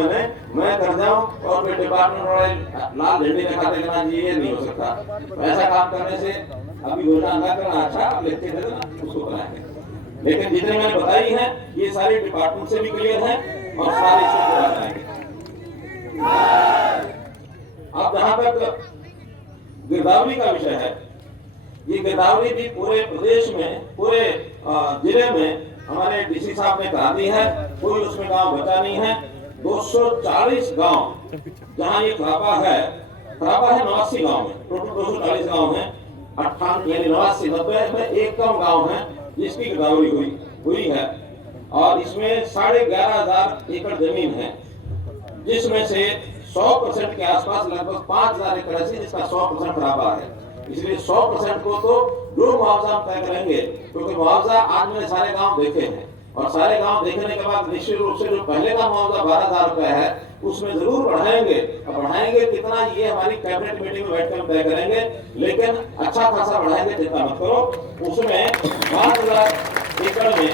मैं कर जाऊं और फिर डिपार्टमेंट वाले लाल झंडी दिखा देना जी ये नहीं हो सकता। ऐसा काम करने से अभी घोषणा न करना अच्छा, आप लिखते थे ना उसको बनाएंगे। लेकिन जितने मैंने बताई है ये सारी डिपार्टमेंट से भी क्लियर है और सारे इसको पूरा कराएंगे। अब जहां तक गिरदावरी का विषय है, ये गिरदावरी भी पूरे प्रदेश में, पूरे जिले में हमारे डीसी साहब ने कहा दी है, कोई उसमें गांव बचा नहीं है। 240 गांव जहां ये खराबा है 89 गांव में, टोटल 240 गांव है, 98 यानी 89 90 में एक कम गांव है जिसकी गिरदावरी हुई है। और इसमें 11,500 एकड़ जमीन है, जिसमें से 100% के आसपास लगभग 5,000 एकड़ ऐसी जिसका 100% खराबा है। इसलिए 100% को तो जो मुआवजा हम तय करेंगे, क्योंकि मुआवजा आज मैंने सारे गांव देखे हैं और सारे गांव देखने के बाद निश्चित रूप से जो पहले का मुआवजा 12,000 रुपए है उसमें जरूर बढ़ाएंगे। और बढ़ाएंगे कितना ये हमारी कैबिनेट मीटिंग में बैठकर हम तय करेंगे, लेकिन अच्छा खासा बढ़ाएंगे, चिंता मत करो। उसमें 5,000 एकड़ में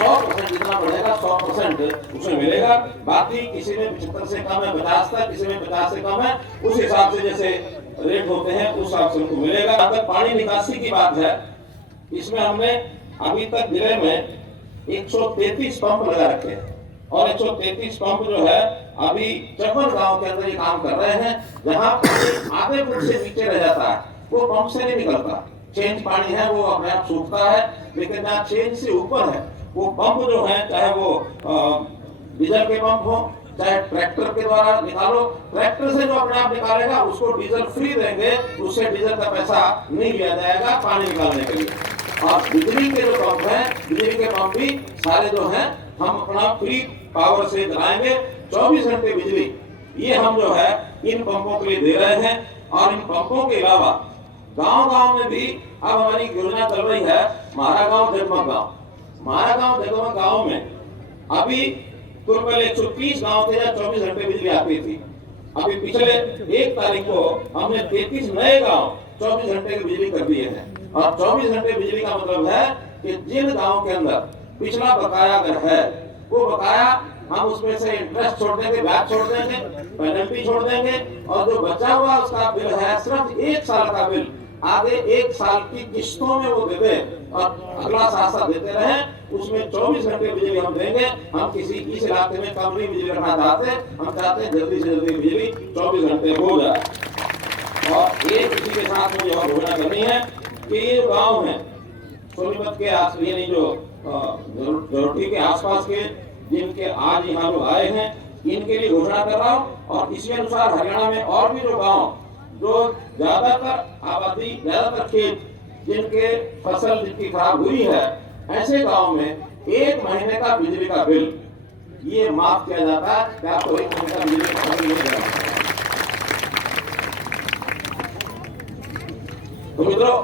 100% जितना बढ़ेगा 100% उसमें मिलेगा। बाकी किसी में 75 से कम है 50 तक, किसी में 50 से कम है, उस हिसाब से जैसे रेट होते हैं उस हिसाब से उनको मिलेगा। अगर पानी निकासी की बात है, इसमें हमने अभी तक जिले में 133 पंप लगा रखे हैं और 133 पंप जो है अभी 54 गांव के अंदर ये काम कर रहे हैं। जहां आधे फुट से नीचे रह जाता है वो पंप से नहीं निकलता, चेंज पानी है वो अपने आप सूखता है। लेकिन जहाँ चेंज से ऊपर है वो पंप जो है, चाहे वो डीजल के पंप हो चाहे ट्रैक्टर के द्वारा निकालो, ट्रैक्टर से जो अपने आप निकालेगा उसको डीजल फ्री देंगे, उससे डीजल का पैसा नहीं लिया जाएगा पानी निकालने के लिए। और बिजली के जो पंप हैं, बिजली के पंप भी सारे जो हैं हम अपना फ्री पावर से चलाएंगे। 24 घंटे बिजली ये हम जो है इन पंपों के लिए दे रहे हैं। और इन पंपों के अलावा गांव-गांव में भी अब हमारी योजना चल रही है मारा गांव जगमग गांव। मारा गांव जगमग गांव में अभी तो पहले 130 गांव थे जहाँ 24 घंटे बिजली आती थी। अभी पिछले 1 तारीख को हमने 33 नए गांव 24 घंटे की बिजली कर दिए हैं। और 24 घंटे बिजली का मतलब है कि जिन गांव के अंदर पिछला बकाया अगर है वो बकाया हम उसमें से इंटरेस्ट छोड़ देंगे, ब्याज छोड़ देंगे, पेनल्टी छोड़ देंगे और जो बचा हुआ उसका बिल है सिर्फ 1 साल का बिल आगे 1 साल की किस्तों में वो दे दे और अगला साल देते रहे। उसमें 24 घंटे बिजली हम देंगे। हम किसी इस इलाके में कम नहीं बिजली रखना चाहते, हम चाहते हैं जल्दी से जल्दी बिजली 24 घंटे हो जाए। और एक इसी के साथ मुझे और घोषणा करनी है कि ये गांव है सोनीपत के आस यानी जो जरोठी के आसपास के जिनके आज यहाँ लोग आए हैं इनके लिए घोषणा कर रहा हूँ। और इसी अनुसार हरियाणा में और भी जो गाँव जो ज्यादातर आबादी ज्यादातर खेत जिनके फसल जिनकी खराब हुई है, ऐसे गांव में 1 महीने का बिजली का बिल ये माफ किया जाता है कि आपको 1 महीने का बिजली का बिल नहीं देना। तो मित्रों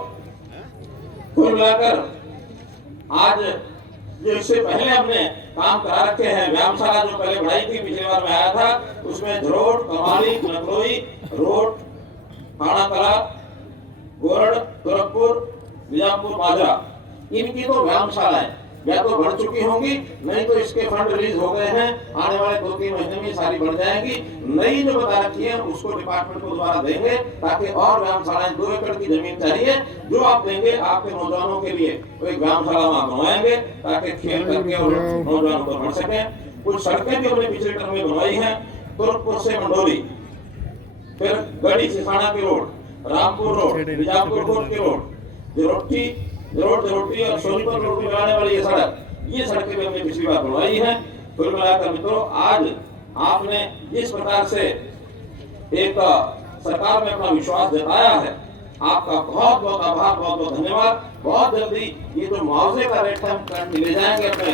कुल मिलाकर आज जो इससे पहले हमने काम करा रखे हैं, व्यायामशाला जो पहले बढ़ाई थी पिछले बार में आया था उसमें झरोट, कमाली, नकलोई, रोड, खानाकला, गोरड़, गोरखपुर, निजामपुर, माजरा इनकी तो व्यायामशालाएं या तो बढ़ चुकी होंगी, नहीं तो इसके फंड रिलीज हो गए हैं। आने वाले 2-3 महीने में सारी बढ़ जाएंगी। नई जो बता रखी है उसको डिपार्टमेंट को दोबारा देंगे ताकि और व्यायामशालाएं 2 एकड़ की जमीन चाहिए जो आप देंगे आपके नौजवानों के लिए तो एक व्यायामशाला वहां बनवाएंगे ताकि खेल करके और नौजवानों को बढ़ सके। कुछ सड़कें भी हमने पिछले टर्म में बनवाई है, तुरकपुर से मंडोली, फिर गढ़ी सिसाना की road, Rampur road, Nizampur road की रोड, जरोटी और सोनीपत रोड की बनाने वाली ये सड़कें भी हमने पिछली बार बनवाई है। कुल मिलाकर मित्रों आज आपने जिस प्रकार से एक सरकार में अपना विश्वास जताया है, आपका बहुत बहुत आभार, बहुत बहुत धन्यवाद। बहुत जल्दी ये जो मुआवजे का रेट है हम ले जाएंगे अपने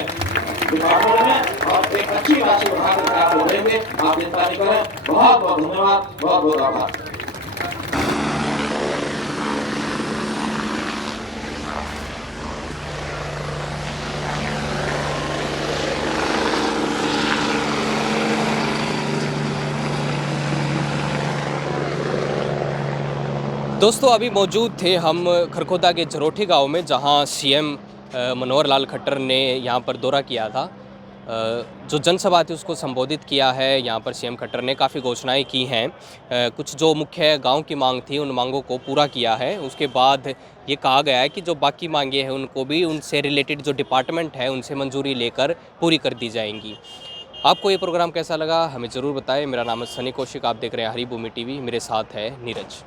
डिपार्टमेंट में और एक अच्छी राशि बढ़ा करके आपको देंगे, आप चिंता नहीं करें। बहुत बहुत धन्यवाद, बहुत बहुत आभार। दोस्तों अभी मौजूद थे हम खरखोदा के जरोठी गांव में जहां सीएम मनोहर लाल खट्टर ने यहां पर दौरा किया था जो जनसभा थी उसको संबोधित किया है। यहाँ पर सीएम खट्टर ने काफ़ी घोषणाएं की हैं। कुछ जो मुख्य गांव की मांग थी उन मांगों को पूरा किया है। उसके बाद ये कहा गया है कि जो बाकी मांगे हैं उनको भी उनसे रिलेटेड जो डिपार्टमेंट है उनसे मंजूरी लेकर पूरी कर दी जाएंगी। आपको ये प्रोग्राम कैसा लगा हमें ज़रूर बताएं। मेरा नाम है सनी कौशिक, आप देख रहे हैं हरी भूमि टीवी, मेरे साथ है नीरज।